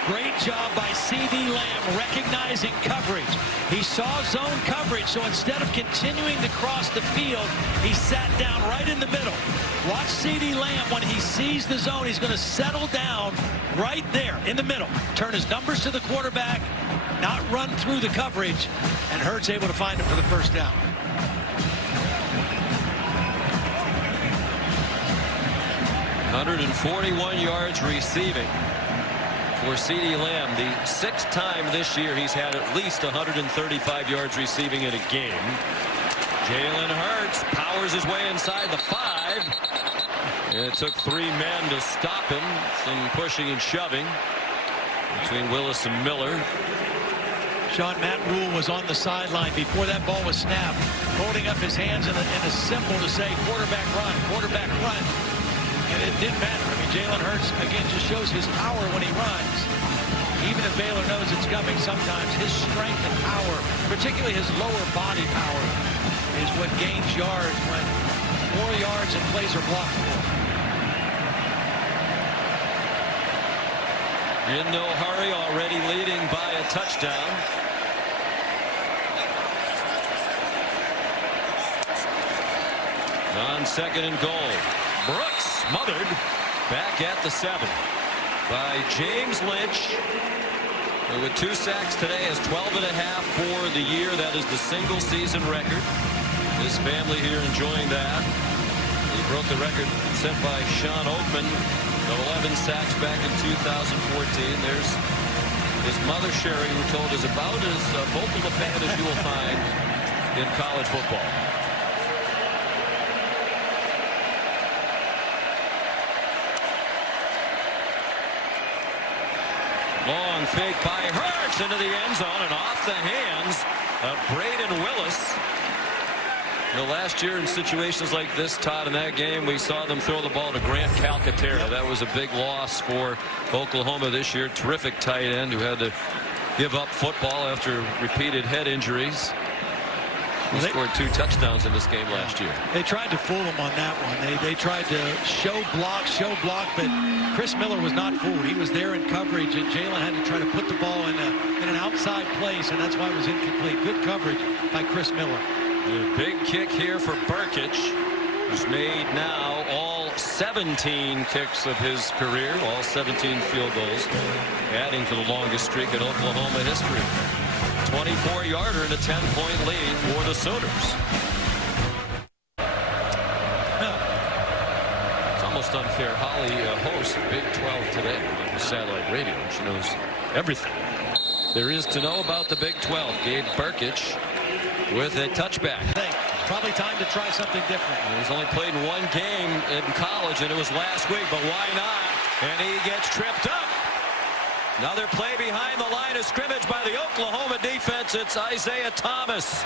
Great job by C.D. Lamb recognizing coverage. He saw zone coverage, so instead of continuing to cross the field, he sat down right in the middle. Watch C.D. Lamb. When he sees the zone, he's going to settle down right there in the middle. Turn his numbers to the quarterback, not run through the coverage, and Hurts able to find him for the first down. .141 yards receiving for C.D. Lamb. The 6th time this year he's had at least 135 yards receiving in a game. Jalen Hurts powers his way inside the 5. It took 3 men to stop him. Some pushing and shoving between Willis and Miller. Sean, Matt Rule was on the sideline before that ball was snapped, holding up his hands in a symbol to say quarterback run, quarterback run. And it didn't matter. I mean, Jalen Hurts, again, just shows his power when he runs. Even if Baylor knows it's coming, sometimes his strength and power, particularly his lower body power, is what gains yards when more yards and plays are blocked for. In no hurry, already leading by a touchdown. On second and goal. Brooks smothered back at the 7 by James Lynch, who with 2 sacks today has 12.5 for the year. That is the single season record. His family here enjoying that. He broke the record set by Sean Oakman of 11 sacks back in 2014. There's his mother Sherry, who told us about as vocal a fan as you will find in college football. Long fake by Hurts into the end zone and off the hands of Braden Willis. You know, last year in situations like this, Todd, in that game, we saw them throw the ball to Grant Calcaterra. That was a big loss for Oklahoma this year. Terrific tight end who had to give up football after repeated head injuries. He scored 2 touchdowns in this game last year. They tried to fool him on that one. They tried to show block, but Chris Miller was not fooled. He was there in coverage, and Jalen had to try to put the ball in an outside place, and that's why it was incomplete. Good coverage by Chris Miller. A big kick here for Burkich, who's made now all 17 kicks of his career, all 17 field goals, adding to the longest streak in Oklahoma history. 24-yarder and a 10-point lead for the Sooners. almost unfair. Holly hosts Big 12 today on the satellite radio. She knows everything there is to know about the Big 12. Gabe Burkich with a touchback. Probably time to try something different. He's only played one game in college, and it was last week, but why not? And he gets tripped up. Another play behind the line of scrimmage by the Oklahoma defense. It's Isaiah Thomas,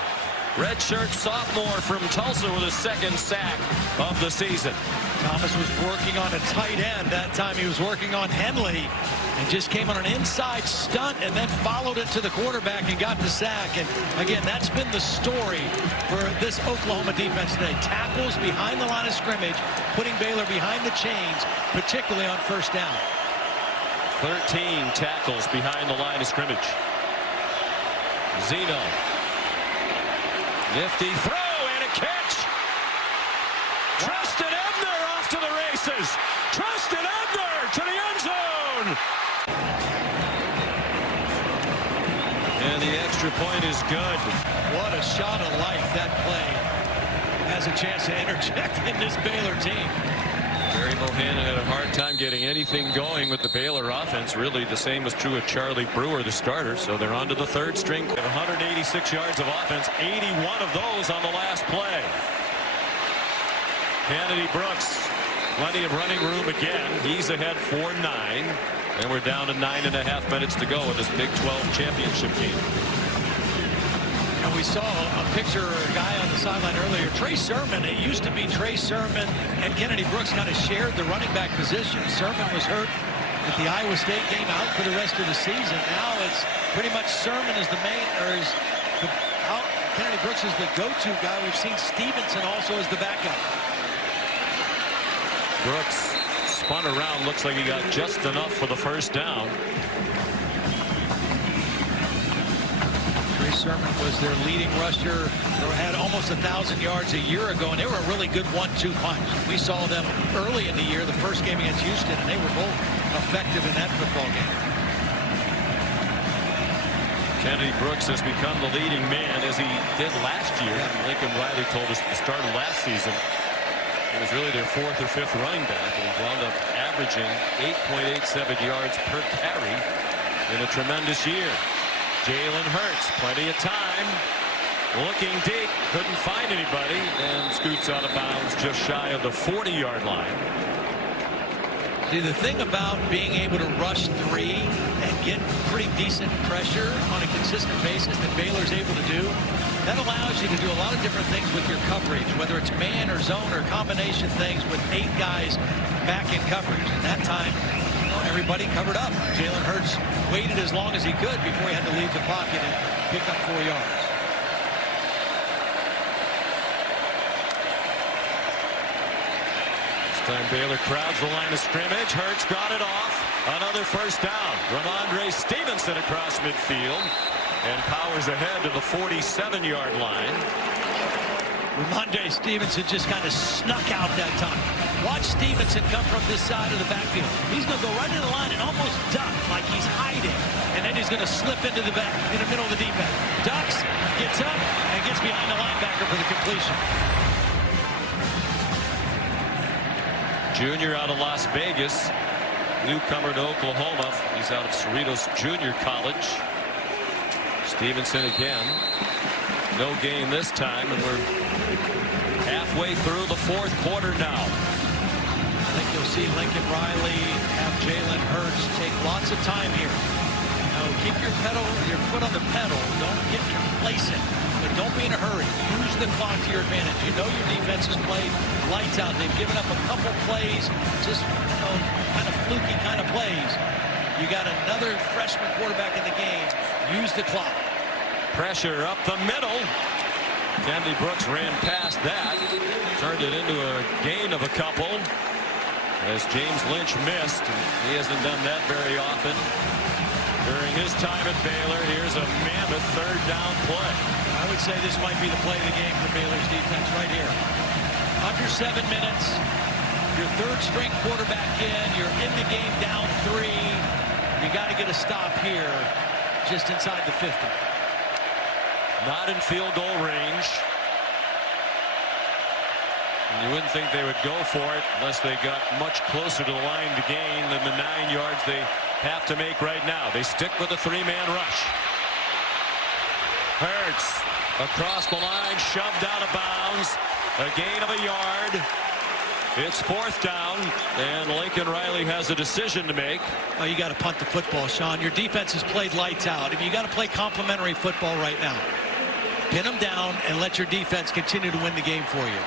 redshirt sophomore from Tulsa, with his second sack of the season. Thomas was working on a tight end. That time he was working on Henley and just came on an inside stunt and then followed it to the quarterback and got the sack. And again, that's been the story for this Oklahoma defense today. Tackles behind the line of scrimmage, putting Baylor behind the chains, particularly on first down. 13 tackles behind the line of scrimmage. Zeno. Nifty throw and a catch. Tristan Ebner off to the races. Tristan Ebner to the end zone. And the extra point is good. What a shot of life that play. Has a chance to interject in this Baylor team. Barry Bohannon had a hard time getting anything going with the Baylor offense. Really, the same was true of Charlie Brewer, the starter. So they're on to the third string. 186 yards of offense, 81 of those on the last play. Kennedy Brooks, plenty of running room again. He's ahead 4-9. And we're down to 9.5 minutes to go in this Big 12 championship game. And we saw a picture of a guy on the sideline earlier. Trey Sermon, it used to be Trey Sermon and Kennedy Brooks kind of shared the running back position. Sermon was hurt at the Iowa State game, out for the rest of the season. Now it's pretty much Sermon is the main, or is Kennedy Brooks is the go-to guy. We've seen Stevenson also as the backup. Brooks spun around, looks like he got just enough for the first down. Sermon was their leading rusher. They had almost 1,000 yards a year ago, and they were a really good 1-2 punch. We saw them early in the year, the first game against Houston, and they were both effective in that football game. Kennedy Brooks has become the leading man, as he did last year. Lincoln Riley told us at the start of last season it was really their fourth or fifth running back, and he wound up averaging 8.87 yards per carry in a tremendous year. Jalen Hurts, plenty of time, looking deep, couldn't find anybody, and scoots out of bounds just shy of the 40-yard line. See, the thing about being able to rush three and get pretty decent pressure on a consistent basis that Baylor's able to do, that allows you to do a lot of different things with your coverage, whether it's man or zone or combination things with 8 guys back in coverage. And that time, everybody covered up. Jalen Hurts waited as long as he could before he had to leave the pocket and pick up 4 yards. This time Baylor crowds the line of scrimmage. Hurts got it off. Another first down. Ramondre Stevenson across midfield and powers ahead to the 47-yard line. Ramondre Stevenson just kind of snuck out that time. Watch Stevenson come from this side of the backfield. He's going to go right into the line and almost duck like he's hiding. And then he's going to slip into the back, in the middle of the defense. Ducks, gets up, and gets behind the linebacker for the completion. Junior out of Las Vegas. Newcomer to Oklahoma. He's out of Cerritos Junior College. Stevenson again. No gain this time, and we're halfway through the fourth quarter now. I think you'll see Lincoln Riley have Jalen Hurts take lots of time here. Keep your foot on the pedal. Don't get complacent, but don't be in a hurry. Use the clock to your advantage. You know your defense has played lights out. They've given up a couple plays, just kind of fluky kind of plays. You got another freshman quarterback in the game. Use the clock. Pressure up the middle. Kennedy Brooks ran past that. Turned it into a gain of a couple as James Lynch missed. He hasn't done that very often during his time at Baylor. Here's a mammoth third down play. I would say this might be the play of the game for Baylor's defense right here. Under 7 minutes. Your third string quarterback in. You're in the game down 3. You got to get a stop here just inside the 50. Not in field goal range. And you wouldn't think they would go for it unless they got much closer to the line to gain than the 9 yards they have to make right now. They stick with a 3-man rush. Hurts across the line, shoved out of bounds. A gain of a yard. It's 4th down, and Lincoln Riley has a decision to make. Oh, you got to punt the football, Sean. Your defense has played lights out. I mean, you got to play complementary football right now. Pin them down and let your defense continue to win the game for you.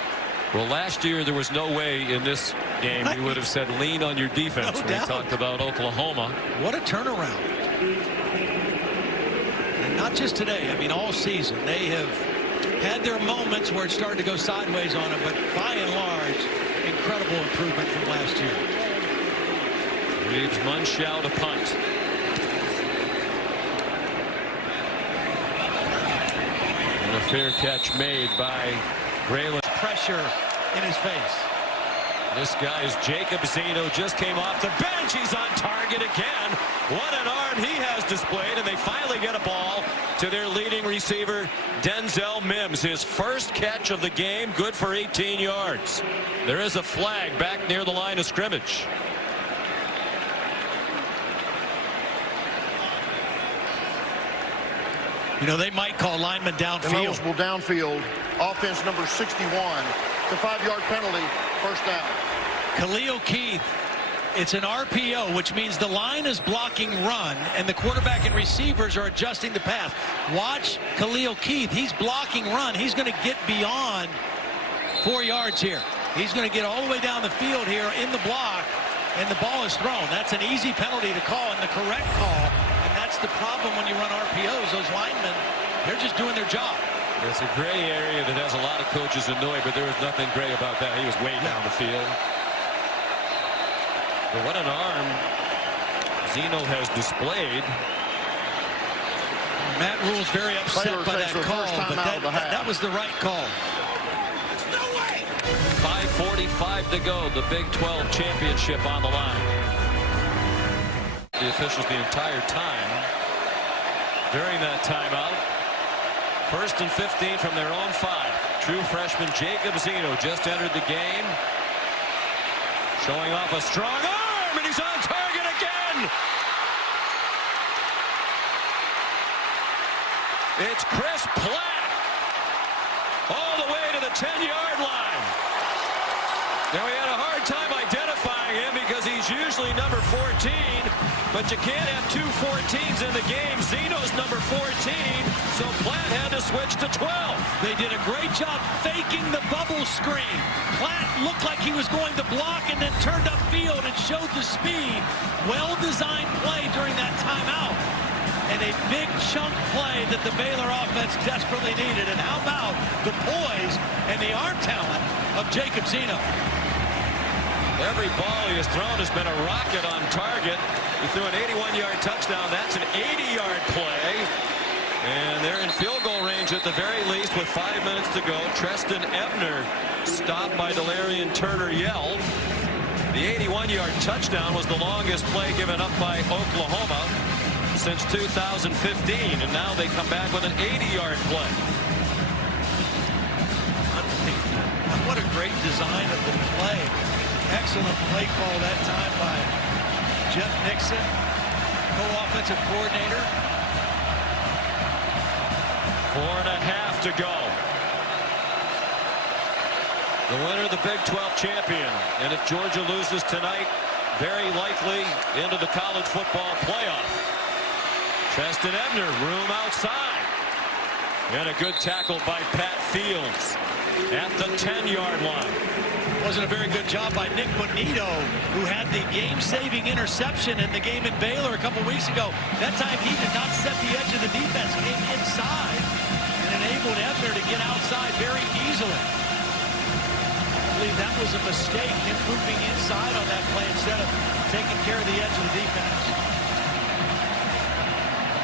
Well, last year there was no way in this game we would have said lean on your defense. No we doubt. talked about Oklahoma. What a turnaround. And not just today. I mean, all season. They have had their moments where it started to go sideways on them, but by and large, incredible improvement from last year. Reeves Munchau to punt. And a fair catch made by Braylon. Pressure in his face. This guy is Jacob Zeno, just came off the bench. He's on target again. What an arm he has displayed, and they finally get a ball to their leading receiver, Denzel Mims. His first catch of the game, good for 18 yards. There is a flag back near the line of scrimmage. You know, they might call linemen downfield. Eligible downfield. Offense number 61. The 5-yard penalty. First down. Khalil Keith. It's an RPO, which means the line is blocking run, and the quarterback and receivers are adjusting the pass. Watch Khalil Keith. He's blocking run. He's going to get beyond 4 yards here. He's going to get all the way down the field here in the block, and the ball is thrown. That's an easy penalty to call and the correct call. That's the problem when you run RPOs. Those linemen, they're just doing their job. It's a gray area that has a lot of coaches annoyed, but there was nothing gray about that. He was way down the field. But what an arm Zeno has displayed. Matt Rule's very upset Baylor by that call, but that was the right call. No way! 5:45 to go. The Big 12 championship on the line. The officials the entire time. During that timeout, 1st and 15 from their own 5. True freshman Jacob Zeno just entered the game, showing off a strong arm, and he's on target again. It's Chris Platt all the way to the 10-yard line. Now, we had a hard time identifying him because he's usually number 14, but you can't have 2 14s in the game. Zeno's number 14, so Platt had to switch to 12. They did a great job faking the bubble screen. Platt looked like he was going to block and then turned upfield and showed the speed. Well-designed play during that timeout. And a big chunk play that the Baylor offense desperately needed. And how about the poise and the arm talent of Jacob Zeno? Every ball he has thrown has been a rocket on target. He threw an 81-yard touchdown. That's an 80-yard play. And they're in field goal range at the very least with 5 minutes to go. Treston Ebner stopped by Delarian Turner-Yell. The 81-yard touchdown was the longest play given up by Oklahoma since 2015. And now they come back with an 80-yard play. What a great design of the play. Excellent play call that time by Jeff Nixon, co-offensive coordinator. 4.5 to go. The winner of the Big 12 champion. And if Georgia loses tonight, very likely into the college football playoff. Treston Ebner, room outside. And a good tackle by Pat Fields at the 10-yard line. Wasn't a very good job by Nick Bonito, who had the game-saving interception in the game in Baylor a couple weeks ago. That time he did not set the edge of the defense, came inside and enabled Ebner to get outside very easily. I believe that was a mistake, him moving inside on that play instead of taking care of the edge of the defense.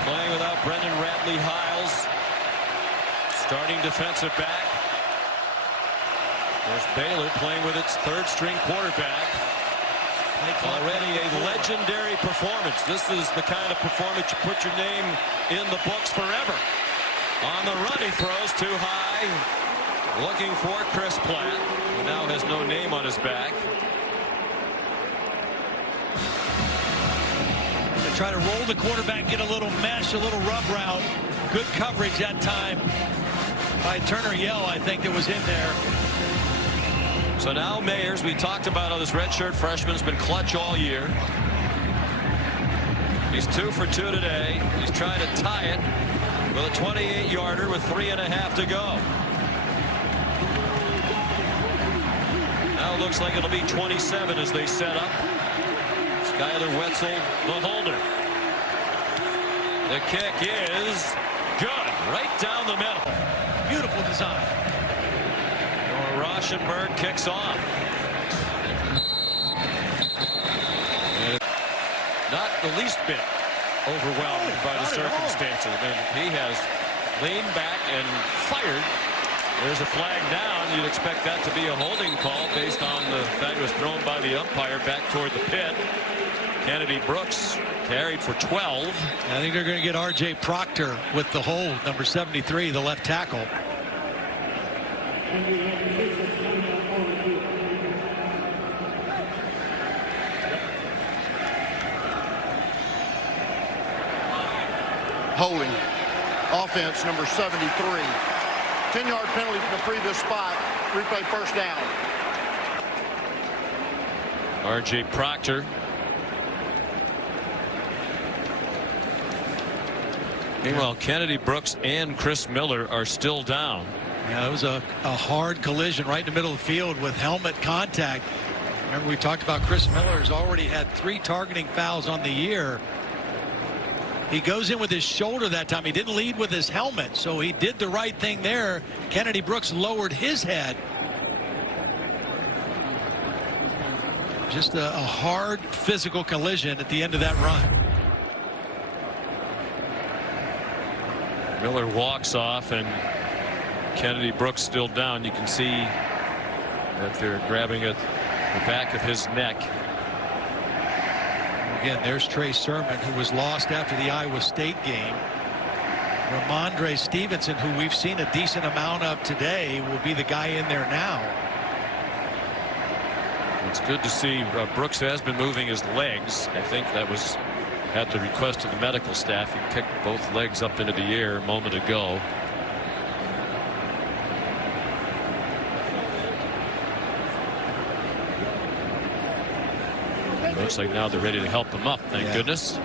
Playing without Brendan Radley-Hiles, starting defensive back. There's Baylor playing with its 3rd-string quarterback. Already a legendary performance. This is the kind of performance you put your name in the books forever. On the run, he throws too high. looking for Chris Platt, who now has no name on his back. They try to roll the quarterback, get a little mesh, a little rub route. Good coverage that time by Turner Yell, I think, that was in there. So now Mayers, we talked about how this redshirt freshman has been clutch all year. He's 2 for 2 today. He's trying to tie it with a 28-yarder with 3.5 to go. Now it looks like it'll be 27 as they set up. Skyler Wetzel, the holder. The kick is good, right down the middle. Beautiful design. Rauschenberg kicks off. And not the least bit overwhelmed by the circumstances. And he has leaned back and fired. There's a flag down. You'd expect that to be a holding call based on the fact it was thrown by the umpire back toward the pit. Kennedy Brooks carried for 12. I think they're going to get R.J. Proctor with the hold, number 73, the left tackle. Holding. Offense number 73. 10-yard penalty from the previous spot. Replay first down. R.J. Proctor. Meanwhile, Kennedy Brooks and Chris Miller are still down. Yeah, it was a hard collision right in the middle of the field with helmet contact. Remember, we talked about Chris Miller has already had 3 targeting fouls on the year. He goes in with his shoulder that time. He didn't lead with his helmet, so he did the right thing there. Kennedy Brooks lowered his head. Just a hard physical collision at the end of that run. Miller walks off, and Kennedy Brooks still down. You can see that they're grabbing at the back of his neck. Again, there's Trey Sermon, who was lost after the Iowa State game. Ramondre Stevenson, who we've seen a decent amount of today, will be the guy in there now. It's good to see Brooks has been moving his legs. I think that was at the request of the medical staff. He picked both legs up into the air a moment ago. Looks like now they're ready to help him up. Thank goodness.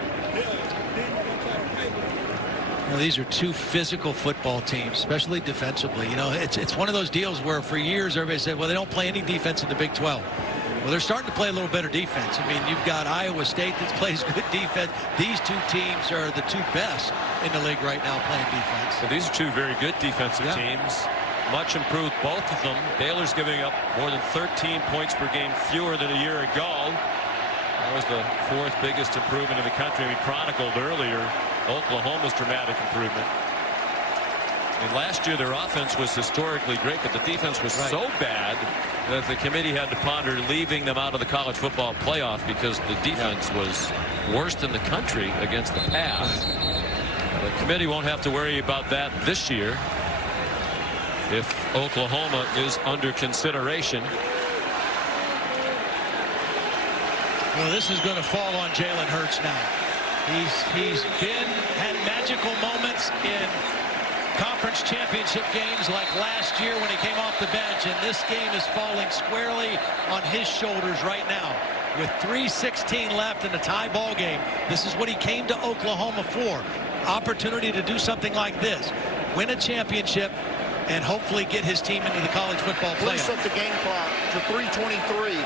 Well, these are 2 physical football teams, especially defensively. You know, it's one of those deals where for years everybody said, well, they don't play any defense in the Big 12. Well, they're starting to play a little better defense. I mean, you've got Iowa State that plays good defense. These 2 teams are the 2 best in the league right now playing defense. So these are 2 very good defensive teams. Much improved, both of them. Baylor's giving up more than 13 points per game fewer than a year ago. That was the 4th biggest improvement in the country. We chronicled earlier Oklahoma's dramatic improvement. And last year their offense was historically great, but the defense was so bad that the committee had to ponder leaving them out of the college football playoff because the defense was worst in the country against the pass. The committee won't have to worry about that this year if Oklahoma is under consideration. Well, this is going to fall on Jalen Hurts now. He's had magical moments in conference championship games like last year when he came off the bench, and this game is falling squarely on his shoulders right now. With 3:16 left in a tie ball game, this is what he came to Oklahoma for. Opportunity to do something like this. Win a championship and hopefully get his team into the college football playoff. Set the game clock to 3:23.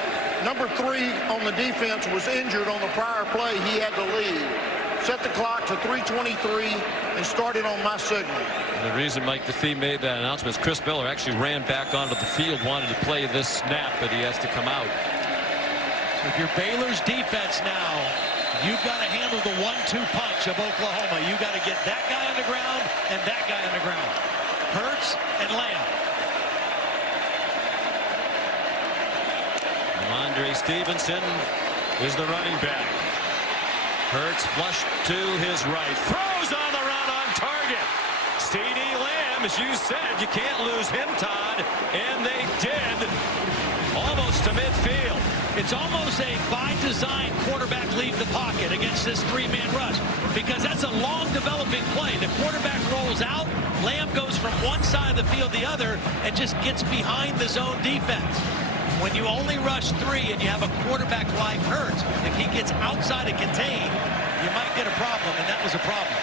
Number 3 on the defense was injured on the prior play. He had to leave. Set the clock to 3:23 and started on my signal. And the reason Mike DeFee made that announcement is Chris Miller actually ran back onto the field, wanted to play this snap, but he has to come out. So if you're Baylor's defense now, you've got to handle the 1-2 punch of Oklahoma. You've got to get that guy on the ground and that guy on the ground. Hurts and Lamb. Ramondre Stevenson is the running back. Hurts flushed to his right. Throws on the run on target. CeeDee Lamb as you said, you can't lose him, Todd, and they did, almost to midfield. It's almost a by design quarterback leave the pocket against this three-man rush, because that's a long developing play. The quarterback rolls out, Lamb goes from one side of the field to the other and just gets behind the zone defense. When you only rush three and you have a quarterback like Hurts, if he gets outside and contained, you might get a problem, and that was a problem.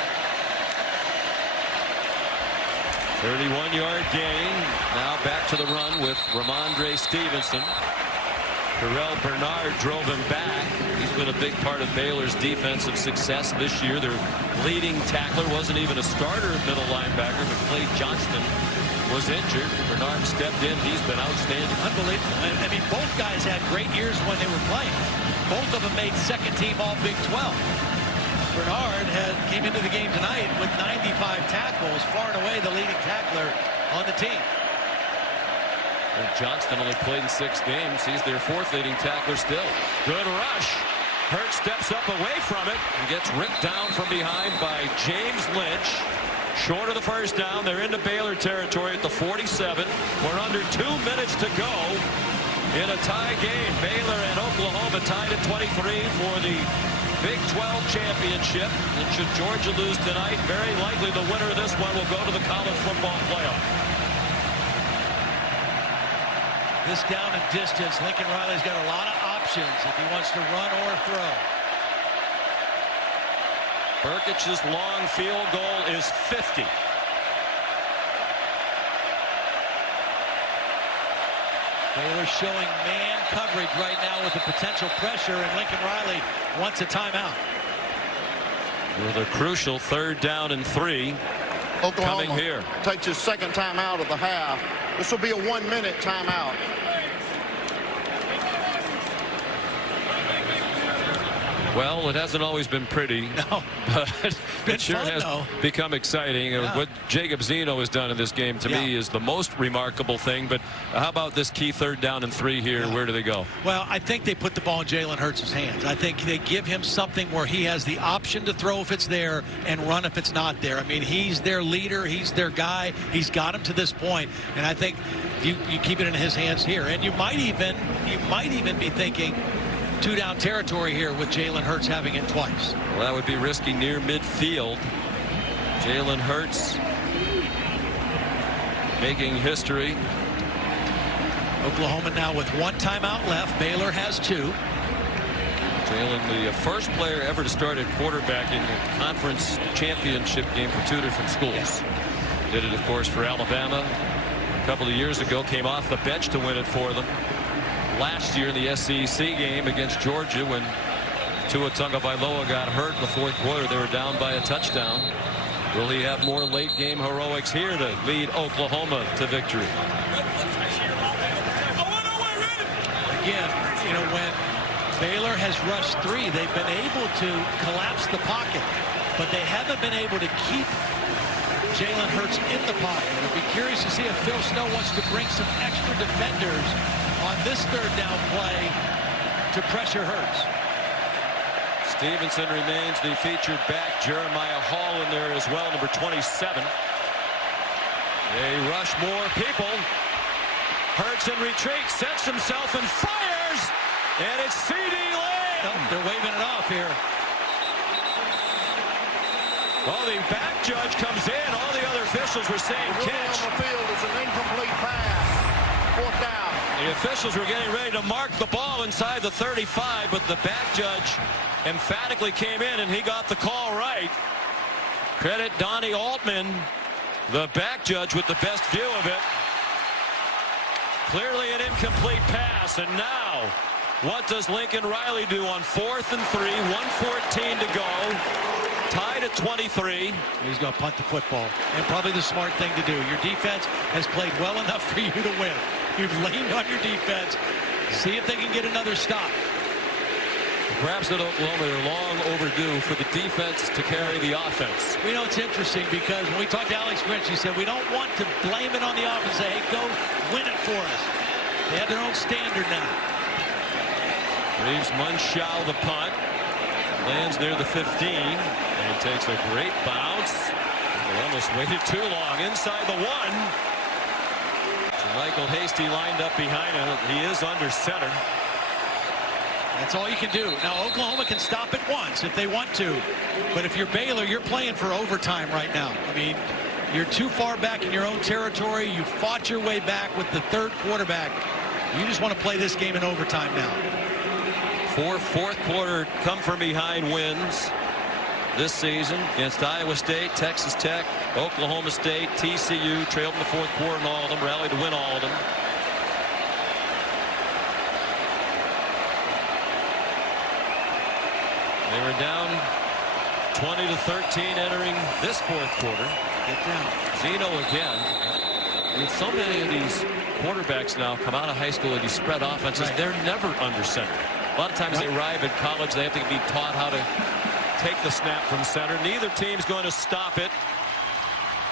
31-yard gain. Now back to the run with Ramondre Stevenson. Terrell Bernard drove him back. He's been a big part of Baylor's defensive success this year. Their leading tackler wasn't even a starter middle linebacker, but Clay Johnston was injured. Bernard stepped in. He's been outstanding. Unbelievable. I mean, both guys had great years when they were playing. Both of them made second team all Big 12. Bernard came into the game tonight with 95 tackles, far and away the leading tackler on the team. And Johnston only played in 6 games. He's their 4th leading tackler still. Good rush. Hurts steps up away from it and gets ripped down from behind by James Lynch. Short of the first down. They're into Baylor territory at the 47. We're under 2 minutes to go in a tie game. Baylor and Oklahoma tied at 23 for the Big 12 championship. And should Georgia lose tonight, very likely the winner of this one will go to the college football playoff. This down and distance, Lincoln Riley's got a lot of options if he wants to run or throw. Burkich's long field goal is 50. Baylor showing man coverage right now with the potential pressure, and Lincoln Riley wants a timeout. With a crucial 3rd down and 3. Oklahoma coming here. Takes his second timeout of the half. This will be a 1-minute timeout. Well, it hasn't always been pretty. No. But it sure fun, has though. become exciting. Yeah. What Jacob Zeno has done in this game, to me, is the most remarkable thing. But how about this key 3rd down and 3 here? Yeah. Where do they go? Well, I think they put the ball in Jalen Hurts' hands. I think they give him something where he has the option to throw if it's there and run if it's not there. I mean, he's their leader. He's their guy. He's got him to this point. And I think you keep it in his hands here. And you might even be thinking 2-down territory here with Jalen Hurts having it twice. Well, that would be risky near midfield. Jalen Hurts making history. Oklahoma now with 1 timeout left. Baylor has 2. Jalen, the first player ever to start at quarterback in a conference championship game for 2 different schools. Yes. Did it, of course, for Alabama a couple of years ago. Came off the bench to win it for them. Last year in the SEC game against Georgia, when Tua Tagovailoa got hurt in the 4th quarter, they were down by a touchdown. Will he have more late game heroics here to lead Oklahoma to victory? Again, you know, when Baylor has rushed 3, they've been able to collapse the pocket, but they haven't been able to keep Jalen Hurts in the pocket. I'd be curious to see if Phil Snow wants to bring some extra defenders on this 3rd down play to pressure Hurts. Stevenson remains the featured back. Jeremiah Hall in there as well, number 27. They rush more people. Hurts in retreat, sets himself and fires, and it's C.D. Lamb. Oh, they're waving it off here. Well, the back judge comes in. All the other officials were saying catch. On the field is an incomplete pass. 4th down. The officials were getting ready to mark the ball inside the 35, but the back judge emphatically came in and he got the call right. Credit Donnie Altman, the back judge, with the best view of it. Clearly an incomplete pass, and now what does Lincoln Riley do on 4th and 3, 1:14 to go, tied at 23. He's going to punt the football, and probably the smart thing to do. Your defense has played well enough for you to win. You've leaned on your defense. See if they can get another stop. Perhaps at Oklahoma, they're long overdue for the defense to carry the offense. You know, it's interesting because when we talked to Alex Grinch, he said we don't want to blame it on the offense. Say, hey, go win it for us. They have their own standard now. Reeves Munshaw the punt. Lands near the 15 and takes a great bounce. They almost waited too long. Inside the one. Michael Hasty lined up behind him. He is under center. That's all you can do. Now, Oklahoma can stop it once if they want to. But if you're Baylor, you're playing for overtime right now. I mean, you're too far back in your own territory. You fought your way back with the third quarterback. You just want to play this game in overtime now. 4 fourth quarter come from behind wins this season against Iowa State, Texas Tech, Oklahoma State, TCU, trailed in the fourth quarter in all of them, rallied to win all of them. They were down 20-13 entering this fourth quarter. Get down. Zeno again. I mean, so many of these quarterbacks now come out of high school with these spread offenses. They're never under center. A lot of times they arrive at college, they have to be taught how to take the snap from center. Neither team's going to stop it.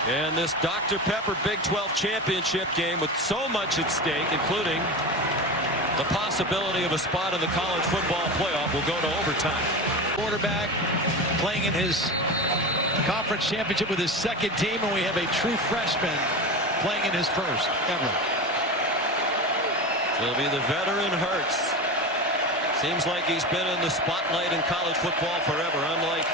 And this Dr. Pepper Big 12 championship game with so much at stake, including the possibility of a spot in the college football playoff, will go to overtime. Quarterback playing in his conference championship with his second team, and we have a true freshman playing in his first ever. It'll be the veteran Hurts. Seems like he's been in the spotlight in college football forever, unlike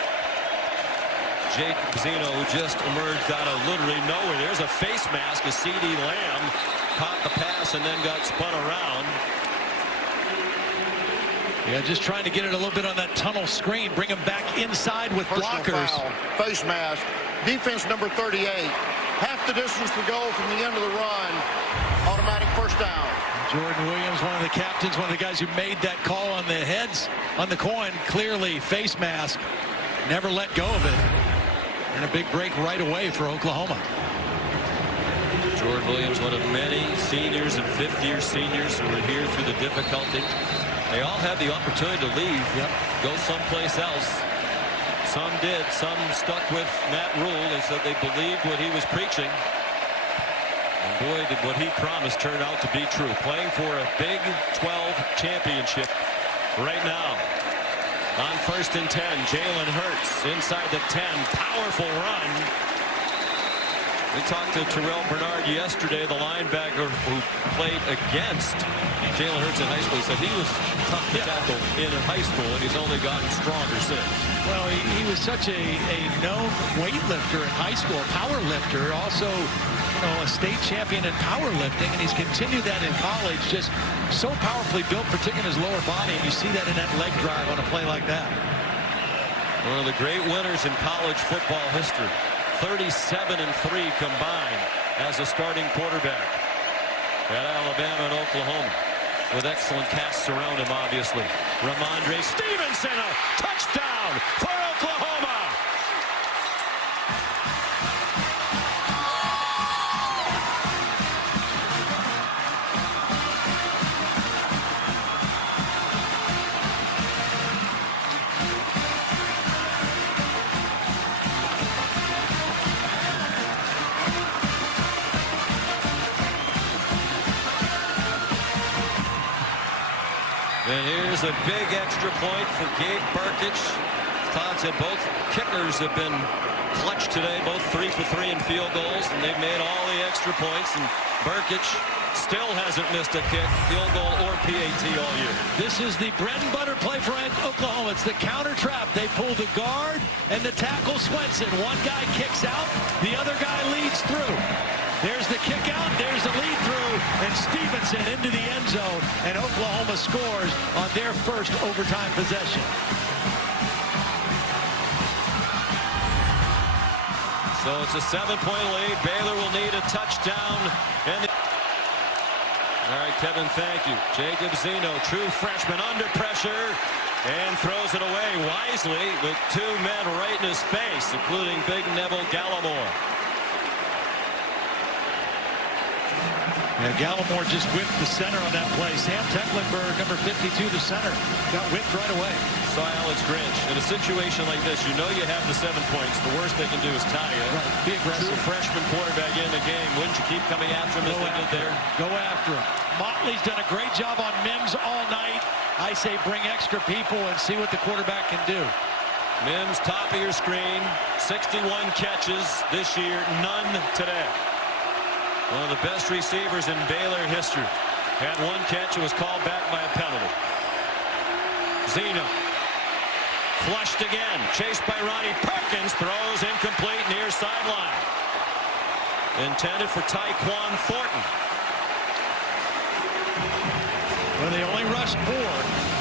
Jake Zeno, who just emerged out of literally nowhere. There's a face mask as C.D. Lamb caught the pass and then got spun around. Yeah, just trying to get it a little bit on that tunnel screen, bring him back inside with blockers. Foul, face mask, defense number 38. Half the distance to go from the end of the run. Automatic first down. Jordan Williams, one of the captains, one of the guys who made that call on the heads on the coin. Clearly face mask. Never let go of it. And a big break right away for Oklahoma. Jordan Williams, one of many seniors and fifth-year seniors who were here through the difficulty. They all had the opportunity to leave, go someplace else. Some did. Some stuck with Matt Rule. They said they believed what he was preaching. And boy, did what he promised turn out to be true. Playing for a Big 12 championship right now. On 1st and 10, Jalen Hurts inside the 10. Powerful run. We talked to Terrell Bernard yesterday, the linebacker who played against Jalen Hurts in high school. He said he was tough to tackle in high school, and he's only gotten stronger since. Well, he was such a known weightlifter in high school, power lifter, also a state champion in powerlifting, and he's continued that in college. Just so powerfully built, particularly in his lower body, and you see that in that leg drive on a play like that. One of the great winners in college football history. 37-3 combined as a starting quarterback at Alabama and Oklahoma, with excellent casts around him, obviously. Ramondre Stevenson, a touchdown for Oklahoma. And here's a big extra point for Gabe Burkich. Todd said both kickers have been clutch today, both 3 for 3 in field goals, and they've made all the extra points. And Burkich still hasn't missed a kick, field goal or PAT all year. This is the bread and butter play for Oklahoma. It's the counter trap. They pull the guard and the tackle Swenson. One guy kicks out, the other guy leads through. There's the kick out, there's the lead through, and Stevenson into the end zone, and Oklahoma scores on their first overtime possession. So it's a 7-point lead. Baylor will need a touchdown. All right, Kevin, thank you. Jacob Zeno, true freshman, under pressure, and throws it away wisely with 2 men right in his face, including big Neville Gallimore. Yeah, Gallimore just whipped the center on that play. Sam Tecklenburg, number 52, the center, got whipped right away. So Alex Grinch, in a situation like this, you know you have the 7 points. The worst they can do is tie you. Right, be aggressive. True freshman quarterback in the game. Wouldn't you keep coming after him as they did there? Go after him. Motley's done a great job on Mims all night. I say bring extra people and see what the quarterback can do. Mims, top of your screen, 61 catches this year, none today. One of the best receivers in Baylor history. Had one catch, it was called back by a penalty. Zeno flushed again, chased by Ronnie Perkins, throws incomplete near sideline. Intended for Tyquan Thornton. Well, they only rushed 4.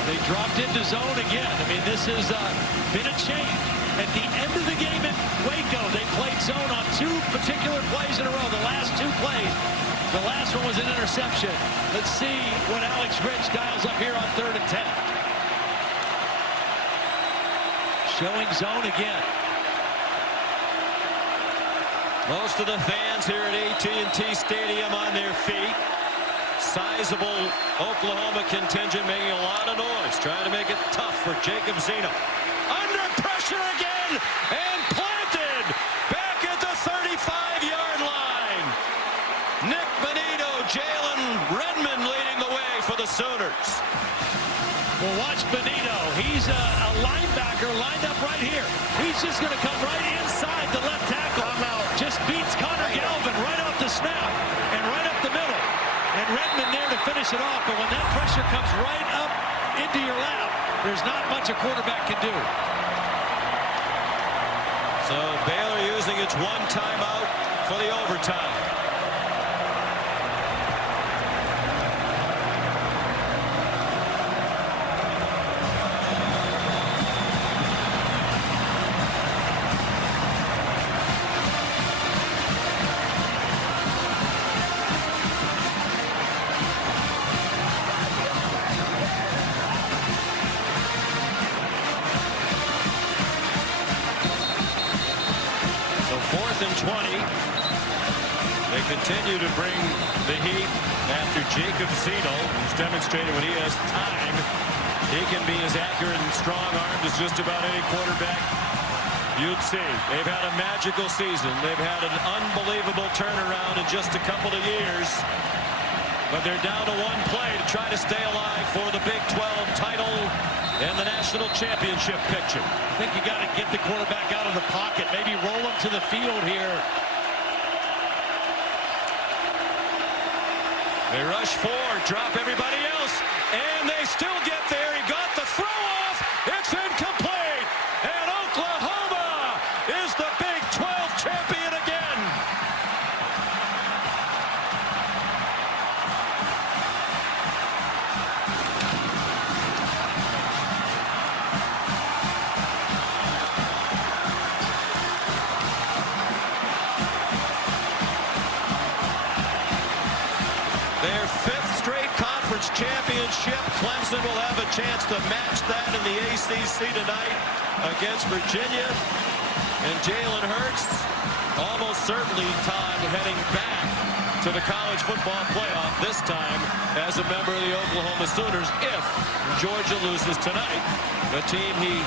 They dropped into zone again. I mean, this has been a change. At the end of the game in Waco, they played zone on 2 particular plays in a row. The last 2 plays. The last one was an interception. Let's see what Alex Rich dials up here on 3rd and 10. Showing zone again. Most of the fans here at AT&T Stadium on their feet. Sizable Oklahoma contingent making a lot of noise, trying to make it tough for Jacob Zeno. Under pressure again and planted back at the 35-yard line. Nick Benito, Jalen Redmond leading the way for the Sooners. Well, watch Benito. He's a linebacker lined up right here. He's just going to come right inside the left tackle. Just beats Connor Galvin right off the snap and right up the middle. And Redmond there to finish it off. But when that pressure comes right up into your lap, there's not much a quarterback can do. So Baylor using its 1 timeout for the overtime. Continue to bring the heat after Jacob Zeno, who's demonstrated when he has time, he can be as accurate and strong-armed as just about any quarterback you'd see. They've had a magical season. They've had an unbelievable turnaround in just a couple of years. But they're down to 1 play to try to stay alive for the Big 12 title and the national championship picture. I think you got to get the quarterback out of the pocket, maybe roll him to the field here. They rush 4, drop everybody else, and they still get there. He got the throw off. It's incomplete. And Oklahoma is the Big 12 champion again. Their 5th straight conference championship. Clemson will have a chance to match that in the ACC tonight against Virginia. And Jalen Hurts almost certainly, Todd, heading back to the college football playoff, this time as a member of the Oklahoma Sooners if Georgia loses tonight. The team he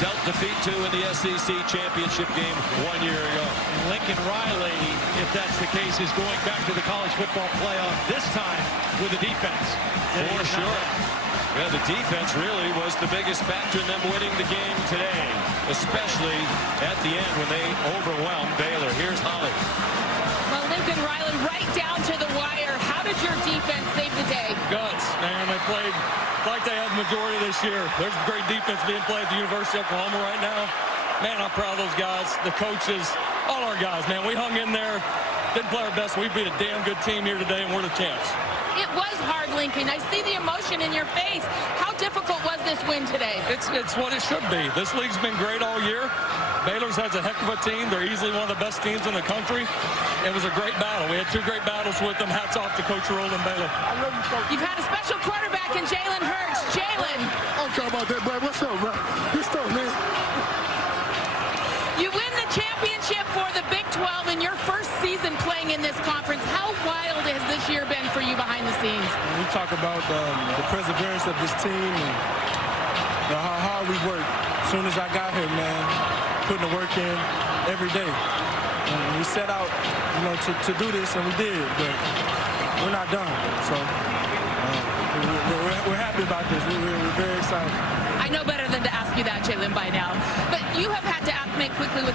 dealt defeat to in the SEC championship game 1 year ago. Lincoln Riley, if that's the case, is going back to the college football playoff, this time with the defense. For sure. Yeah, the defense really was the biggest factor in them winning the game today, especially at the end when they overwhelmed Baylor. Here's Holly. Well, Lincoln Riley right down to the wire. How did your defense save the day? Guts, man. They played like they have the majority this year. There's great defense being played at the University of Oklahoma right now. Man, I'm proud of those guys, the coaches, all our guys, man. We hung in there, didn't play our best. We beat a damn good team here today, and we're the champs. It was hard, Lincoln. I see the emotion in your face. How difficult was this win today? It's what it should be. This league's been great all year. Baylor's has a heck of a team. They're easily one of the best teams in the country. It was a great battle. We had 2 great battles with them. Hats off to Coach Roland Baylor. You've had a special quarterback in Jalen Hurts. Jalen. I don't care about that, bro. What's up, bro? Good stuff, man. You win the championship for the Big 12 in your first season playing in this conference. How wild has this year been for you behind the scenes? We talk about the perseverance of this team and how hard we work. As soon as I got here, man, putting the work in every day. And we set out, you know, to do this, and we did, but we're not done. So we're happy about this. We're very excited. I know better than to ask you that, Jalen, by now. But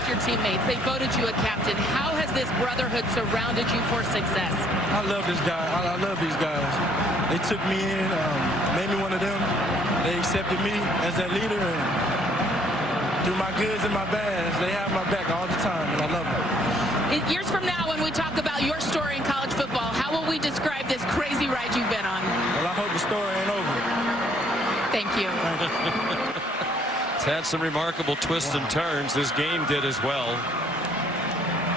your teammates. They voted you a captain. How has this brotherhood surrounded you for success? I love this guy. I love these guys. They took me in, made me one of them. They accepted me as their leader, and through my goods and my bads, they have my back all the time, and I love them. Years from now, when we talk about your story in college football, how will we describe this crazy ride you've been on? Well, I hope the story ain't over. Thank you. It's had some remarkable twists and turns. This game did as well.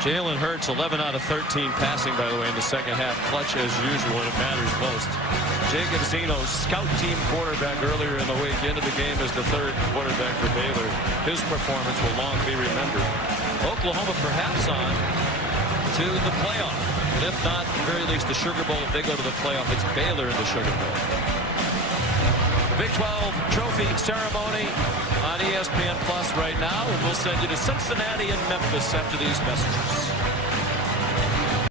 Jalen Hurts, 11 out of 13 passing, by the way, in the second half. Clutch as usual, and it matters most. Jacob Zeno, scout team quarterback earlier in the week, into the game as the third quarterback for Baylor. His performance will long be remembered. Oklahoma perhaps on to the playoff. And if not, at the very least, the Sugar Bowl. If they go to the playoff, it's Baylor in the Sugar Bowl. The Big 12 trophy ceremony on ESPN Plus right now. And we'll send you to Cincinnati and Memphis after these messages.